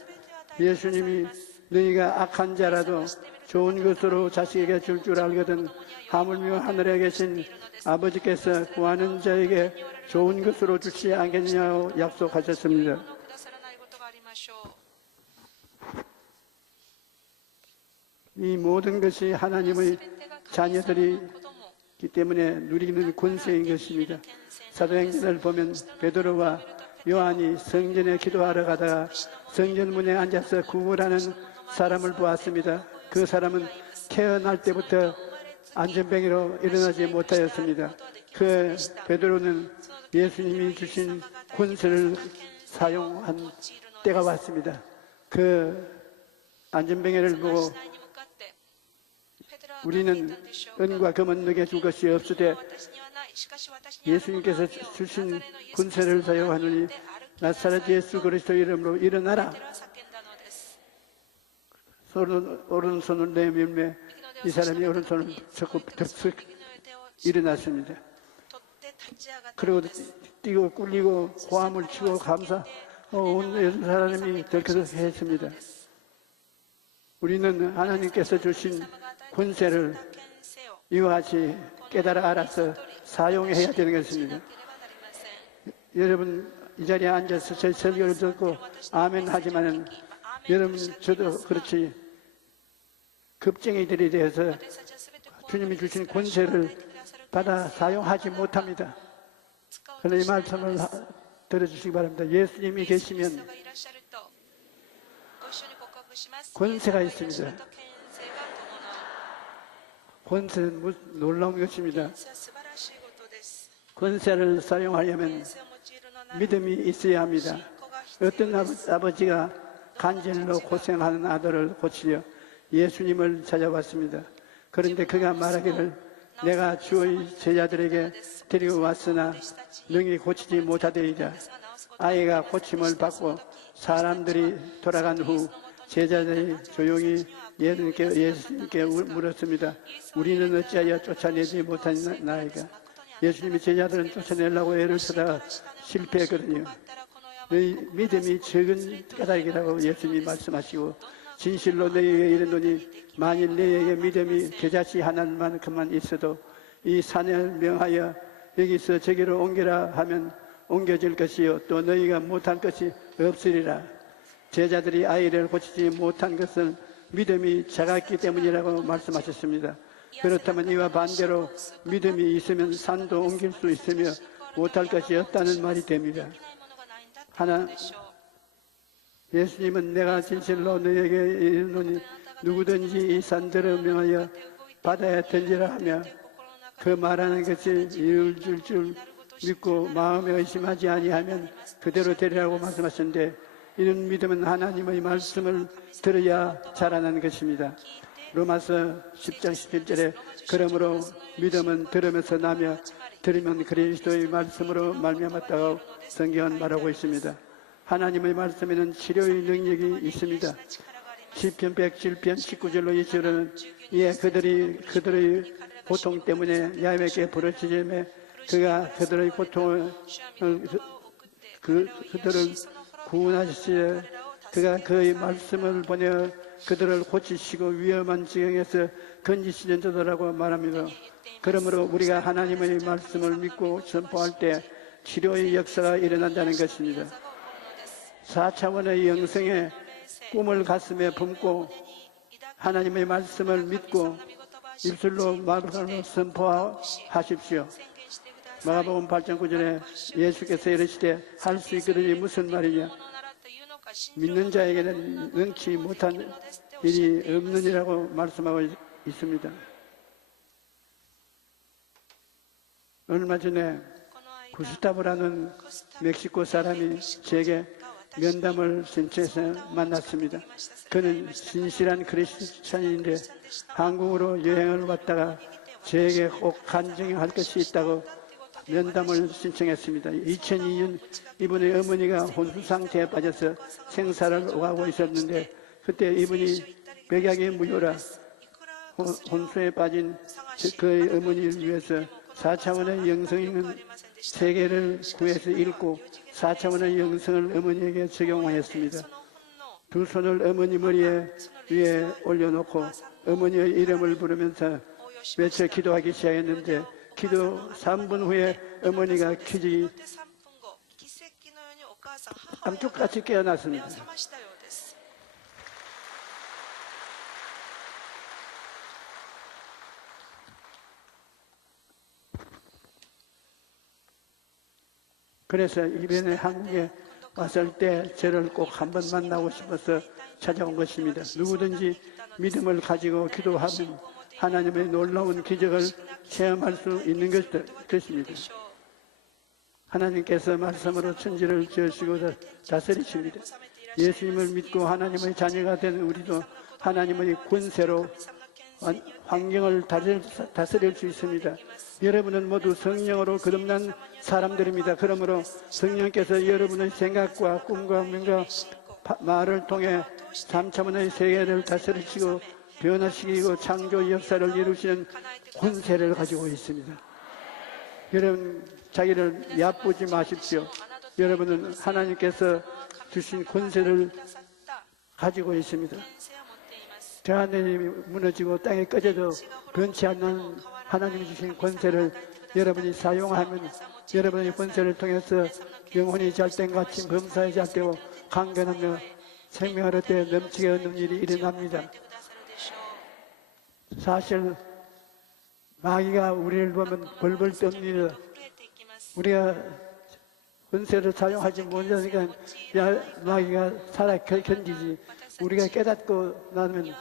예수님이 너희가 악한 자라도 좋은 것으로 자식에게 줄 줄 알거든 하물며 하늘에 계신 아버지께서 구하는 자에게 좋은 것으로 주지 않겠냐고 약속하셨습니다. 이 모든 것이 하나님의 자녀들이기 때문에 누리는 권세인 것입니다. 사도행전을 보면 베드로와 요한이 성전에 기도하러 가다가 성전문에 앉아서 구걸하는 사람을 보았습니다. 그 사람은 태어날 때부터 안전병으로 일어나지 못하였습니다. 그 베드로는 예수님이 주신 권세를 사용한 때가 왔습니다. 그 안전병을 보고 우리는 은과 금은 내게 줄 것이 없으되 예수님께서 주신 군세를 사용하느니 나사렛 예수 그리스도 이름으로 일어나라. 오른손을 내밀매 이 사람이 오른손을 잡고 덥석 일어났습니다. 그리고 뛰고 꿀리고 고함을 치고 온 사람이 들썩했습니다. 우리는 하나님께서 주신 권세를 이와 같이 깨달아 알아서 사용해야 되는 것입니다. 여러분 이 자리에 앉아서 제 설교를 듣고 아멘 하지만은 여러분 저도 그렇지 겁쟁이들에 대해서 주님이 주신 권세를 받아 사용하지 못합니다. 그래서 이 말씀을 들어주시기 바랍니다. 예수님이 계시면 권세가 있습니다. 권세는 놀라운 것입니다. 권세를 사용하려면 믿음이 있어야 합니다. 어떤 아버지가 간질로 고생하는 아들을 고치려 예수님을 찾아왔습니다. 그런데 그가 말하기를 내가 주의 제자들에게 데리고 왔으나 능히 고치지 못하되이다. 아이가 고침을 받고 사람들이 돌아간 후 제자들이 조용히 예수님께 물었습니다. 우리는 어찌하여 쫓아내지 못하나이까? 예수님이 제자들은 쫓아내려고 애를 쓰다가 실패했거든요. 너희 믿음이 적은 까닭이라고 예수님이 말씀하시고 진실로 너희에게 이르노니 만일 너희에게 믿음이 겨자씨 하나만큼만 있어도 이 산을 명하여 여기서 저기로 옮기라 하면 옮겨질 것이요 또 너희가 못할 것이 없으리라. 제자들이 아이를 고치지 못한 것은 믿음이 작았기 때문이라고 말씀하셨습니다. 그렇다면 이와 반대로 믿음이 있으면 산도 옮길 수 있으며 못할 것이 없다는 말이 됩니다. 예수님은 내가 진실로 너에게 이르노니 누구든지 이 산들을 명하여 바다에 던지라 하며 그 말하는 것이 이룰 줄 믿고 마음에 의심하지 아니하면 그대로 되리라고 말씀하셨는데 이런 믿음은 하나님의 말씀을 들어야 자라나는 것입니다. 로마서 10장 17절에 그러므로 믿음은 들으면서 나며 들으면 그리스도의 말씀으로 말미암았다고 성경은 말하고 있습니다. 하나님의 말씀에는 치료의 능력이 있습니다. 시편 107편 19절로 20절은 이에 그들의 고통 때문에 야훼께 부르짖으며 그가 그들의 고통을 그들을 구원하시되 그가 그의 말씀을 보내 그들을 고치시고 위험한 지경에서 건지시는 자들라고 말합니다. 그러므로 우리가 하나님의 말씀을 믿고 선포할 때 치료의 역사가 일어난다는 것입니다. 4차원의 영성의 꿈을 가슴에 품고 하나님의 말씀을 믿고 입술로 말로 선포하십시오. 마가복음 8장 9절에 예수께서 이르시되 할 수 있거든이 무슨 말이냐? 믿는 자에게는 능치 못한 일이 없느니라고 말씀하고 있습니다. 얼마 전에 구스타브라는 멕시코 사람이 제게 면담을 신청해서 만났습니다. 그는 신실한 크리스찬인데 한국으로 여행을 왔다가 제게 꼭 간증할 것이 있다고 면담을 신청했습니다. 2002년 이분의 어머니가 혼수 상태에 빠져서 생사를 오가고 있었는데 그때 이분이 백약의 무효라 혼수에 빠진 그의 어머니를 위해서 4차원의 영성인 세계를 구해서 읽고 4차원의 영성을 어머니에게 적용하였습니다. 두 손을 어머니 머리에 위에 올려놓고 어머니의 이름을 부르면서 외쳐 기도하기 시작했는데 기도 3분 후에 어머니가 기적이 감쪽같이 깨어났습니다. 그래서 이번에 한국에 왔을 때 저를 꼭 한번 만나고 싶어서 찾아온 것입니다. 누구든지 믿음을 가지고 기도하면 하나님의 놀라운 기적을 체험할 수 있는 것입니다. 하나님께서 말씀으로 천지를 지으시고 다스리십니다. 예수님을 믿고 하나님의 자녀가 된 우리도 하나님의 권세로 환경을 다스릴 수 있습니다. 여러분은 모두 성령으로 거듭난 사람들입니다. 그러므로 성령께서 여러분의 생각과 꿈과 명과 말을 통해 3차원의 세계를 다스리시고 변화시키고 창조 역사를 이루시는 권세를 가지고 있습니다. 여러분 자기를 얕보지 마십시오. 여러분은 하나님께서 주신 권세를 가지고 있습니다. 저 하늘이 무너지고 땅에 꺼져도 변치 않는 하나님이 주신 권세를 여러분이 사용하면 여러분의 권세를 통해서 영혼이 잘된 같이 범사에 잘되고 강건하며 생명을 얻되 넘치게 얻는 일이 일어납니다. 사실 마귀가 우리를 보면 벌벌 떱니다. 우리가 권세를 사용하지 못하니까 마귀가 살아 견디지. 우리가 깨닫고 나면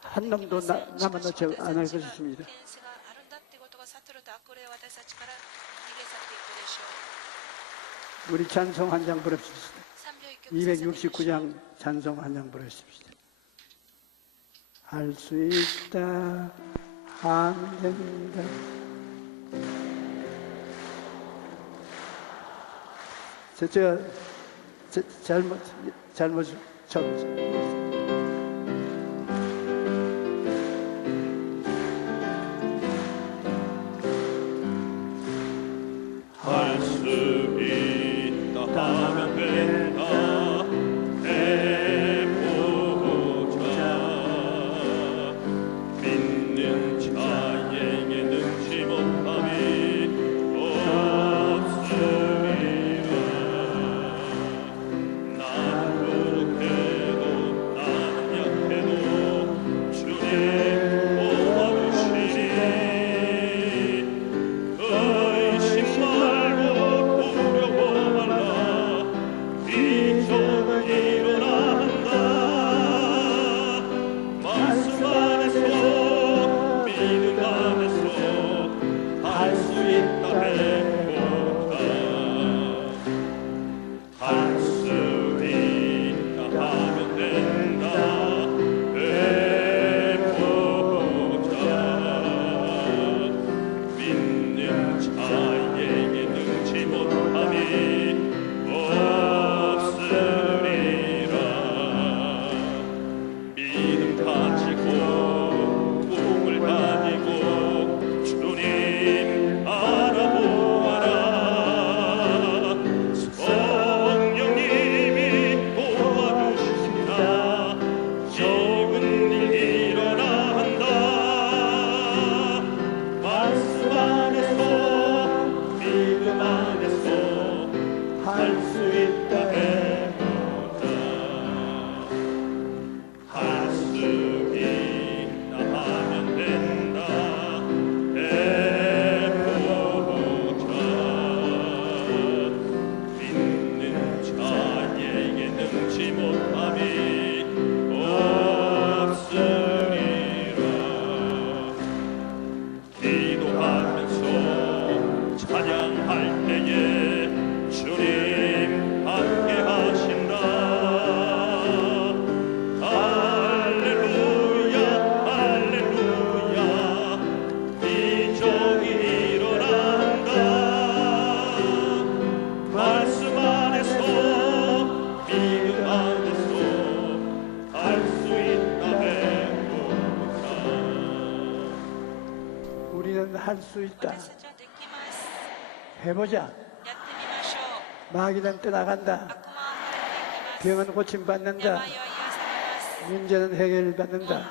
한 놈도 남아놓지 않을 것입니다. 우리 찬송 한 장 부릅시다. 269장 찬송 한 장 부릅시다. 할 수 있다 안 된다. 잘못 할 수 있다 하면 된다 해보자. 믿는 자에게 능치 못함이 없으리라. 나는 부족해도 나는 약해도 주님 도와주시니 의심 말고 두려워 말라. 이적은 일어난다. 말씀 안에서 믿음 안에서 할 수 있다 해보자. 할 수 있다 하면 된다 해보자. 믿는 자에게 능치 못함이 없으리라. 믿음 가지고 꿈을 가지고 주님 알아보아라. 성령님이 도와주신다. 좋은 일 일어난다. 말씀 안에서 믿음 안에서 할 수 있다 해보자. 할 수 있다 하면 된다 해보자. 믿는 자에게 능치 못함이 없으리라. 기도하면서 찬양할 때에 주님 함께 하신다. 할렐루야 할렐루야. 이적이 일어난다. 말씀 안에서 믿음 안에서 할 수 있다 해보자. 우리는 할 수 있다. 해보자. 마귀는 떠나간다. 병은 고침받는다. 문제는 해결받는다.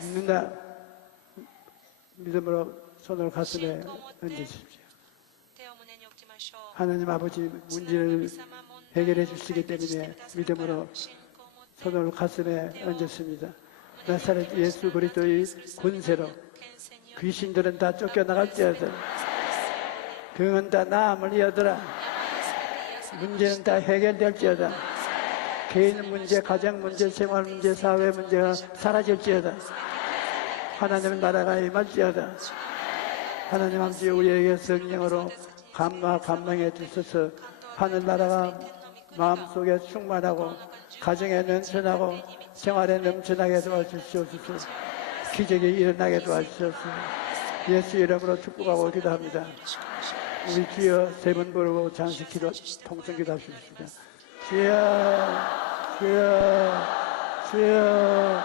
믿는다. 믿음으로 손을 가슴에 얹으십시오. 하나님 아버지 문제를 해결해 주시기 때문에 믿음으로 손을 가슴에 얹었습니다. 나사렛 예수 그리스도의 권세로 귀신들은 다 쫓겨나갈지어다. 병은 다 나음을 이어더라. 문제는 다 해결될지어다. 개인 문제, 가정 문제, 생활 문제, 사회 문제가 사라질지어다. 하나님의 나라가 임할지어다. 하나님 아버지 우리에게 성령으로 감화 감망해 주셔서 하늘나라가 마음속에 충만하고 가정에 넘쳐나고 생활에 넘쳐나게 도와주시옵소서. 기적이 일어나게 도와주시옵소서. 예수 이름으로 축복하고 기도합니다. 우리 주여 세 번 부르고 장식기도 통성기도 하십시다. 주여 주여 주여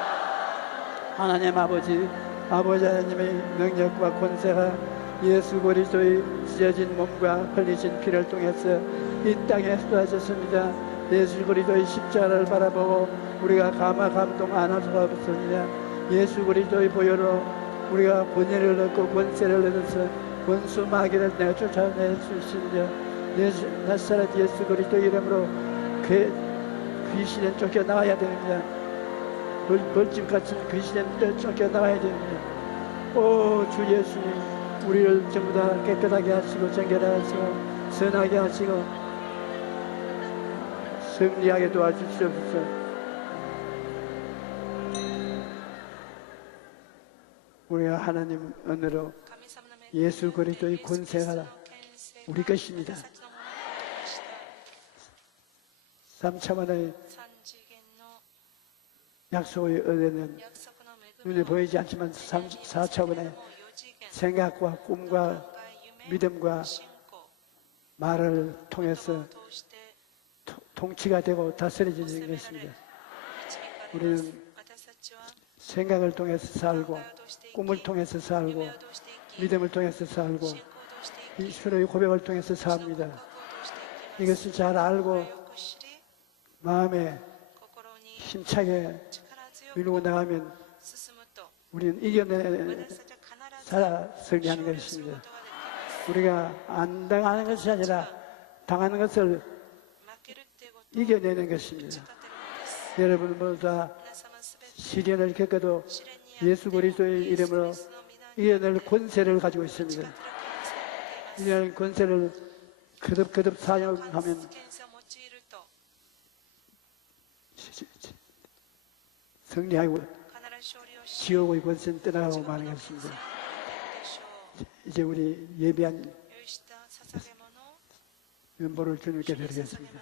하나님 아버지 하나님의 능력과 권세가 예수 그리스도의 찢어진 몸과 흘리신 피를 통해서 이 땅에 쏟아졌습니다. 예수 그리스도의 십자가를 바라보고 우리가 감화 감동 안 할 수가 없습니다. 예수 그리스도의 보혈로 우리가 권위를 얻고 권세를 얻어서 원수 마귀를 내쫓아낼 수 있습니다. 나사렛 예수 그리스도 이름으로 귀신은 쫓겨나와야 됩니다. 벌집 같은 귀신은 쫓겨나와야 됩니다. 오 주 예수님, 우리를 전부 다 깨끗하게 하시고 정결하게 하시고 선하게 하시고 승리하게 도와주시옵소서. 우리가 하나님 은혜로 예수 그리스도의 권세가 우리 것입니다. 3차원의 약속의 은혜는 눈에 보이지 않지만 4차원의 생각과 꿈과 믿음과 말을 통해서 통치가 되고 다스려지는 것입니다. 우리는 생각을 통해서 살고 꿈을 통해서 살고 믿음을 통해서 살고 이 수로의 고백을 통해서 삽니다. 이것을 잘 알고 마음에 힘차게 밀고 나가면 우리는 이겨내 승리하는 것입니다. 우리가 안 당하는 것이 아니라 당하는 것을 이겨내는 것입니다. 여러분 모두 다 시련을 겪어도 예수 그리스도의 이름으로 이겨낼 권세를 가지고 있습니다. 이런 권세를 거듭 사용하면 승리하고 지옥의 권세는 떠나가고 마는 것입니다. 이제 우리 예배한 면보를 주님께 드리겠습니다.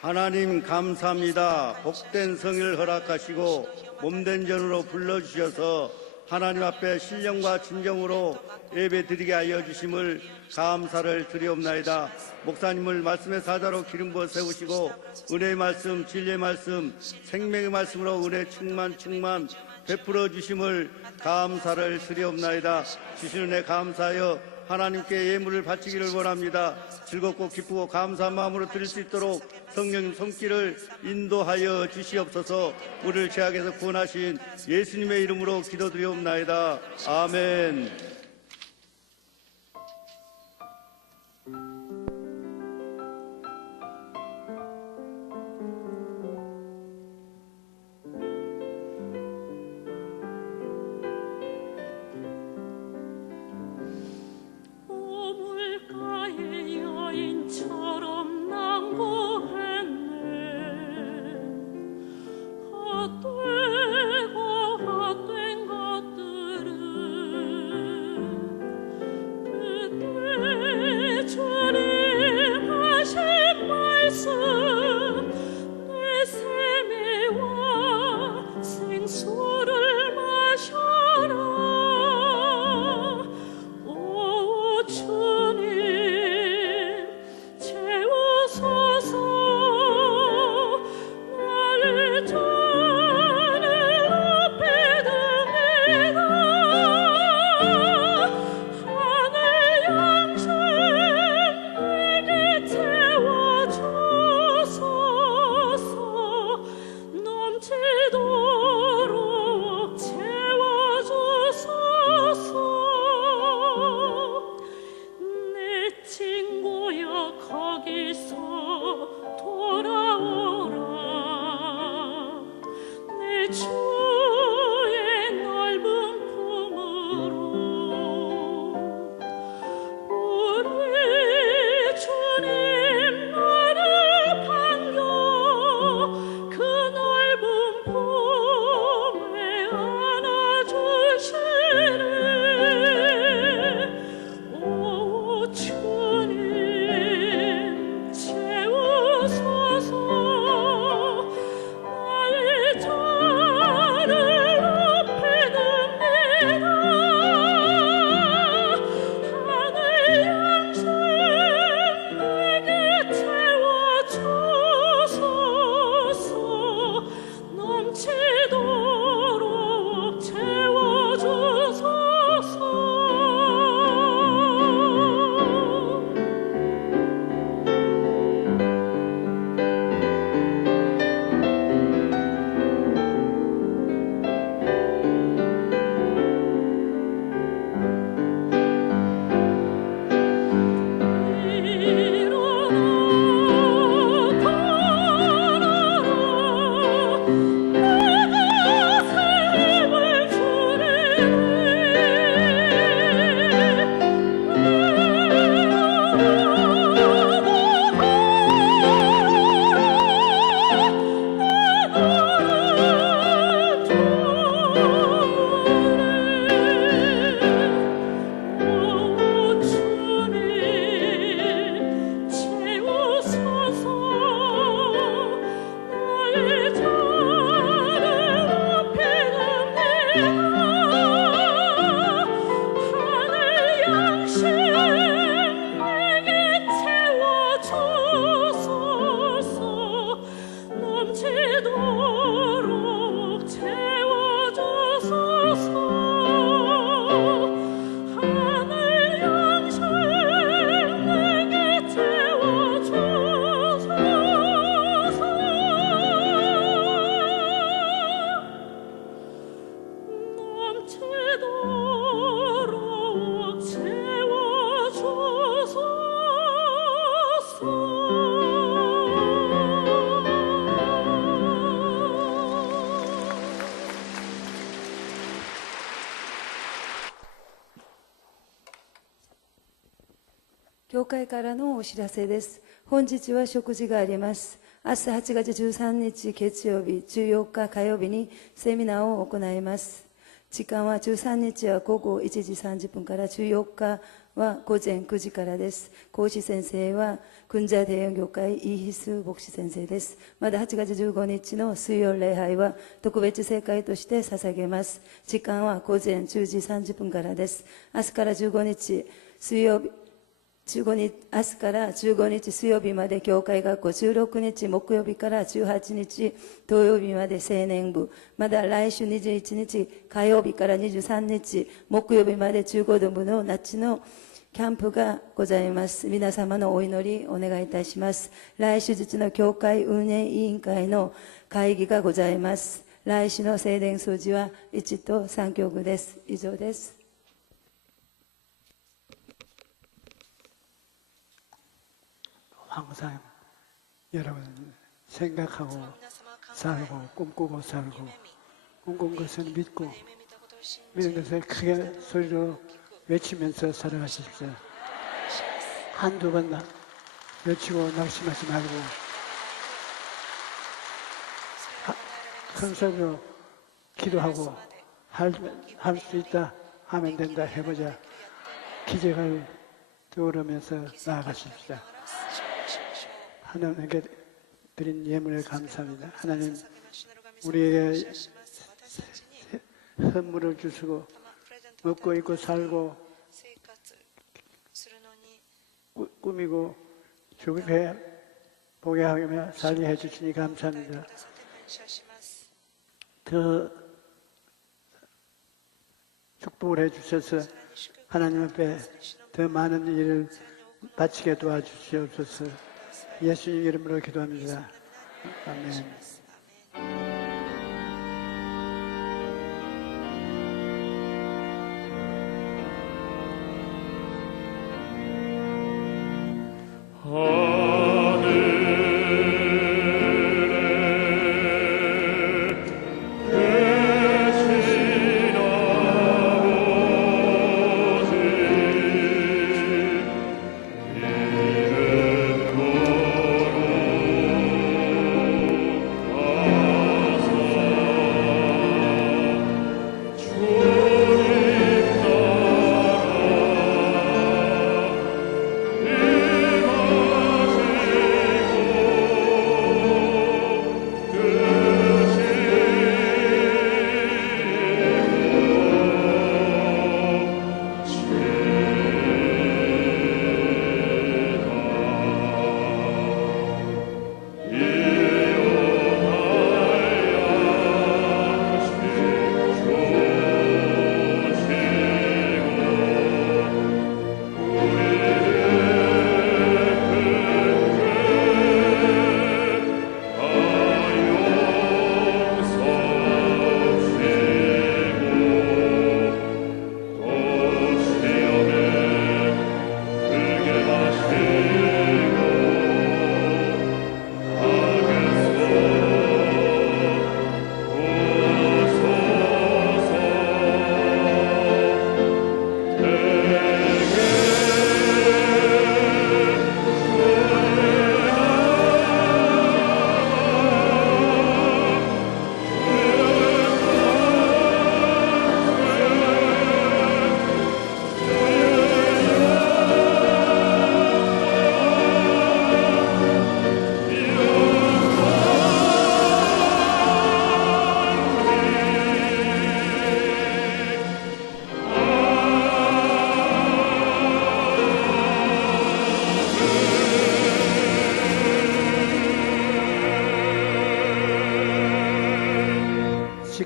하나님 감사합니다. 복된 성일 허락하시고 몸된 전으로 불러주셔서 하나님 앞에 신령과 진정으로 예배 드리게 하여 주심을 감사를 드리옵나이다. 목사님을 말씀의 사자로 기름 부어 세우시고 은혜의 말씀, 진리의 말씀, 생명의 말씀으로 은혜 충만 베풀어 주심을 감사를 드리옵나이다. 주신 은혜 감사하여 하나님께 예물을 바치기를 원합니다. 즐겁고 기쁘고 감사한 마음으로 드릴 수 있도록 성령님 손길을 인도하여 주시옵소서. 우리를 죄악에서 구원하신 예수님의 이름으로 기도드리옵나이다. 아멘. 教会からのお知らせです。本日は食事があります。明日8月13日月曜日、14日火曜日にセミナーを行います。時間は13日は午後1時30分から14日は午前9時からです。講師先生は軍者대형教会イヒス牧師先生です。また8月15日の水曜礼拝は特別聖会として捧げます。時間は午前10時30分からです。明日から15日水曜日明日から15日水曜日まで教会学校、16日木曜日から18日土曜日まで青年部、また来週21日火曜日から23日木曜日まで15度部の夏のキャンプがございます。皆様のお祈りお願いいたします。来週日の教会運営委員会の会議がございます。来週の聖殿掃除は1と3曲です。以上です。 항상 여러분 생각하고 살고 꿈꾸고 살고 꿈꾼 것을 믿고 믿는 것을 크게 소리로 외치면서 살아가십시오. 한두 번 외치고 낙심하지 말고 큰 소리로 기도하고 할 수 있다 하면 된다 해보자. 기적을 떠오르면서 나아가십시오. 하나님께 드린 예물에 감사합니다. 하나님 우리에게 선물을 주시고 먹고 입고 살고 꾸미고 주게 보게 하며 살게 해주시니 감사합니다. 더 축복을 해주셔서 하나님 앞에 더 많은 일을 바치게 도와주시옵소서. 예수님 이름으로 기도합니다. 아멘.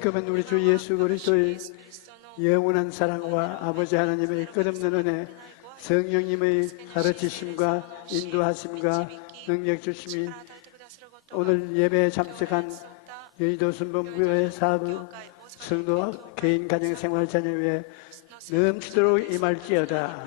지금은 우리 주 예수 그리스도의 영원한 사랑과 아버지 하나님의 끝없는 은혜, 성령님의 가르치심과 인도하심과 능력 주심이 오늘 예배에 참석한 여의도 순복음교회 사부 성도 개인 가정 생활 자녀에 넘치도록 임할지어다.